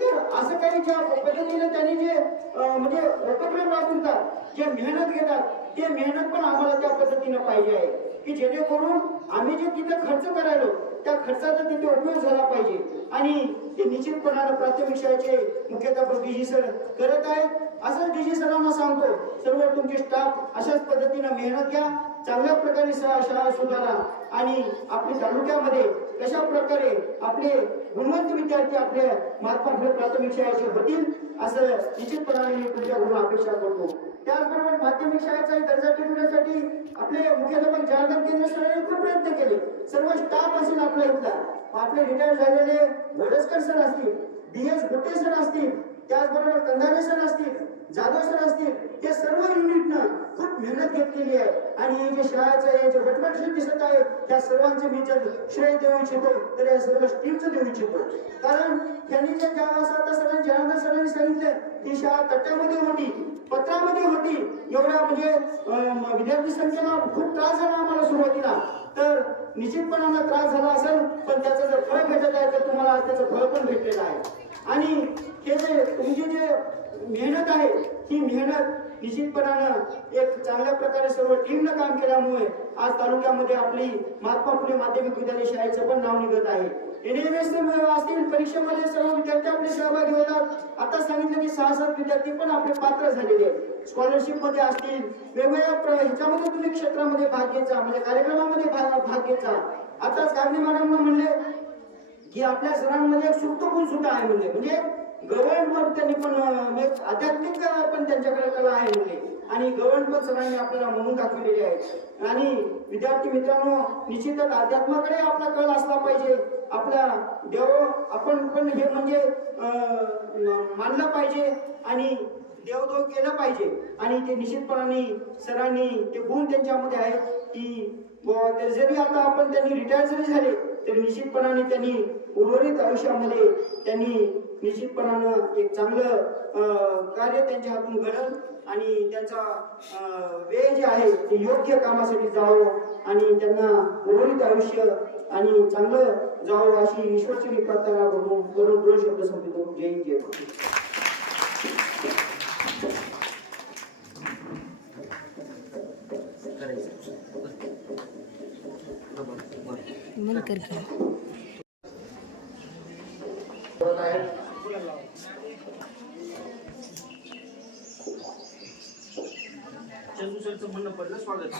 तर असं काही ज्या पद्धतीने त्यांनी जे म्हणजे उपक्रम राबवतात, जे मेहनत घेतात, ते मेहनत पण आम्हाला त्या पद्धतीने पाहिजे आहे की जेणेकरून आम्ही जे तिथे खर्च करायलो त्या खर्चाचा तिथे उपयोग झाला पाहिजे. आणि ते निश्चितपणाने प्राथमिक शाळेचे मुख्याध्यापक डीजी सर करत आहेत. असं डीजी सरांना सांगतो, सर्व तुमचे स्टाफ अशाच पद्धतीने मेहनत घ्या, चांगल्या प्रकारे शाळा सुधारा आणि आपल्या तालुक्यामध्ये कशा प्रकारे आपले गुणवंत विद्यार्थी आपल्या महात्मा फुले प्राथमिक शाळेचे होतील असं निश्चितपणाने मी तुमच्याकडून अपेक्षा करतो. त्याचबरोबर माध्यमिक शाळेचा दर्जा टिकवण्यासाठी आपले मुख्याध्यापक जनार्दन केंद्र सरांनी खूप प्रयत्न केले. सर्व स्टाफ असेल आपल्या इथला, आपले रिटायर झालेले वडसकर सर असतील, DS गोटे सर असतील, त्याचबरोबर कंधारे सर असतील, जाधव सर असतील, ते सर्व युनिटनं खूप मेहनत घेतलेली आहे. आणि हे जे शाळेचं हे जे वटवट दिसत आहे त्या सर्वांचे मी जर श्रेय देऊ इच्छितो तर या सर्व टीमचं देऊ इच्छितो. कारण त्यांनी जे ज्यावेळेस आता सरांनी जनार्दन सरांनी सांगितलं ही शाळा तट्ट्यामध्ये होती, पत्रामध्ये होती, एवढ्या म्हणजे विद्यार्थी संख्येला खूप त्रास झाला आम्हाला सुरुवातीला. तर निश्चितपणाने त्रास झाला असेल पण त्याचं जर फळ भेटत आहे तर तुम्हाला आज त्याचं फळ पण भेटलेलं आहे. आणि हे जे तुमची जे मेहनत आहे ही मेहनत निश्चितपणानं एक चांगल्या प्रकारे सर्व टीमनं काम केल्यामुळे आज तालुक्यामध्ये आपली महात्मा फुले माध्यमिक विद्यालय शाळेचं पण नाव निघत आहे. NMS असतील परीक्षेमध्ये सर्व विद्यार्थी आपले सहभागी होतात. आता सांगितलं की 6-7 विद्यार्थी पण आपले पात्र झालेले आहेत. स्कॉलरशिप मध्ये असतील, वेगवेगळ्या ह्याच्यामध्ये तुम्ही क्षेत्रामध्ये भाग घ्यायचा, म्हणजे कार्यक्रमामध्ये भाग घ्यायचा. आताच कागणे मॅडम म्हणले की आपल्या सरांमध्ये एक सुप्त गुण सुद्धा आहे म्हणजे गव्हर्नमेंट त्यांनी पण आध्यात्मिक पण त्यांच्याकडे कला आहे म्हणजे. आणि गव्हर्नमेंट सरांनी आपल्याला म्हणून दाखवलेले आहेत. आणि विद्यार्थी मित्रांनो निश्चितच अध्यात्माकडे आपला कल असला पाहिजे. आपला देव आपण पण हे म्हणजे मानलं पाहिजे आणि देवदेव केलं पाहिजे. आणि ते निश्चितपणाने सरांनी ते गुण त्यांच्यामध्ये आहेत की जरी आता आपण त्यांनी रिटायर जरी झाले तरी निश्चितपणाने त्यांनी उर्वरित आयुष्यामध्ये त्यांनी निश्चितपणानं एक चांगलं कार्य त्यांच्या हातून घडल आणि त्यांचा वेळ जे आहे ते योग्य कामासाठी जावं आणि त्यांना उर्वरित आयुष्य आणि चांगलं जावं अशी ईश्वरची प्रार्थना करून 2 शब्द संपतो. जय हिंद जय मन कर घ्या. सरचं म्हणणं पडलं स्वागत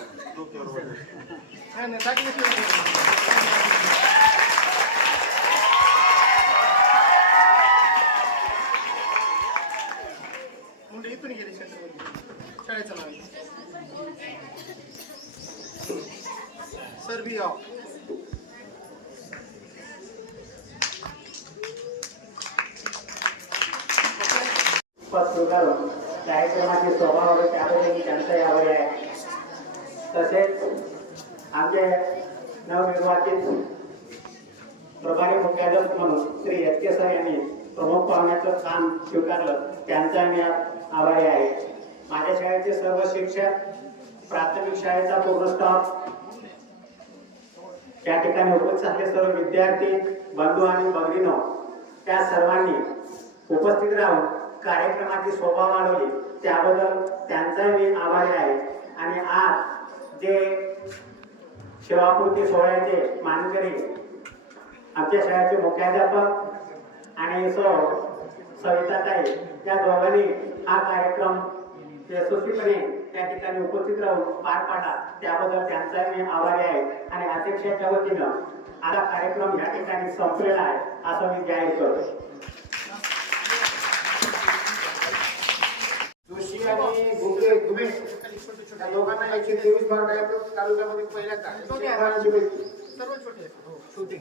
म्हणजे इथून गेले शाळेचं नाव सर बी आओ. कार्यक्रमाचे स्वभाव त्याबद्दल त्यांचा यावर आहे. तसेच आमचे नवनिर्वाचित प्रभारी मुख्याध्यापक म्हणून श्री HK सर यांनी प्रमुख पाहुण्याचं काम स्वीकारलं त्यांचा मी आभारी आहे. माझ्या शाळेचे सर्व शिक्षक, प्राथमिक शाळेचा पूर्ण स्टाफ, त्या ठिकाणी उपस्थित असलेले सर्व विद्यार्थी बंधू आणि भगिनींनो त्या सर्वांनी उपस्थित राहून कार्यक्रमाची शोभा वाढवली त्याबद्दल त्यांचा मी आभारी आहे. आणि आज जे सेवापूर्ती सोहळ्याचे मानकरी आमच्या शाळेचे मुख्याध्यापक आणि सविताताई या दोघांनी हा कार्यक्रम यशस्वीपणे त्या ठिकाणी उपस्थित राहून पार पाडला त्याबद्दल त्यांचा मी आभारी आहे. आणि अध्यक्षाच्या वतीनं हा कार्यक्रम या ठिकाणी संपलेला आहे असं मी जाहीर करतो. जोशी आणि गुगे त्या दोघांना 123 मार्क आहेत तालुक्यामध्ये पहिल्यांदा सर्व छोटे आहेत. हो, छोटे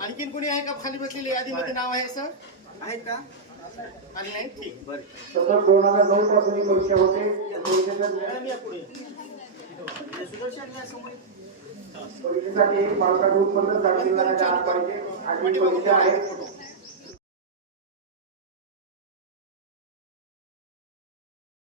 आणखीन कोणी आहे का खाली बसलेली यादीमध्ये नाव आहे सर? आहेत का? आणि नाही ठीक बरं. सतत 2009 पासून ही परीक्षा होते. परीक्षेसाठी पालकांनी उत्पन्न तारखेला जायला पाहिजे आणि परीक्षा आहे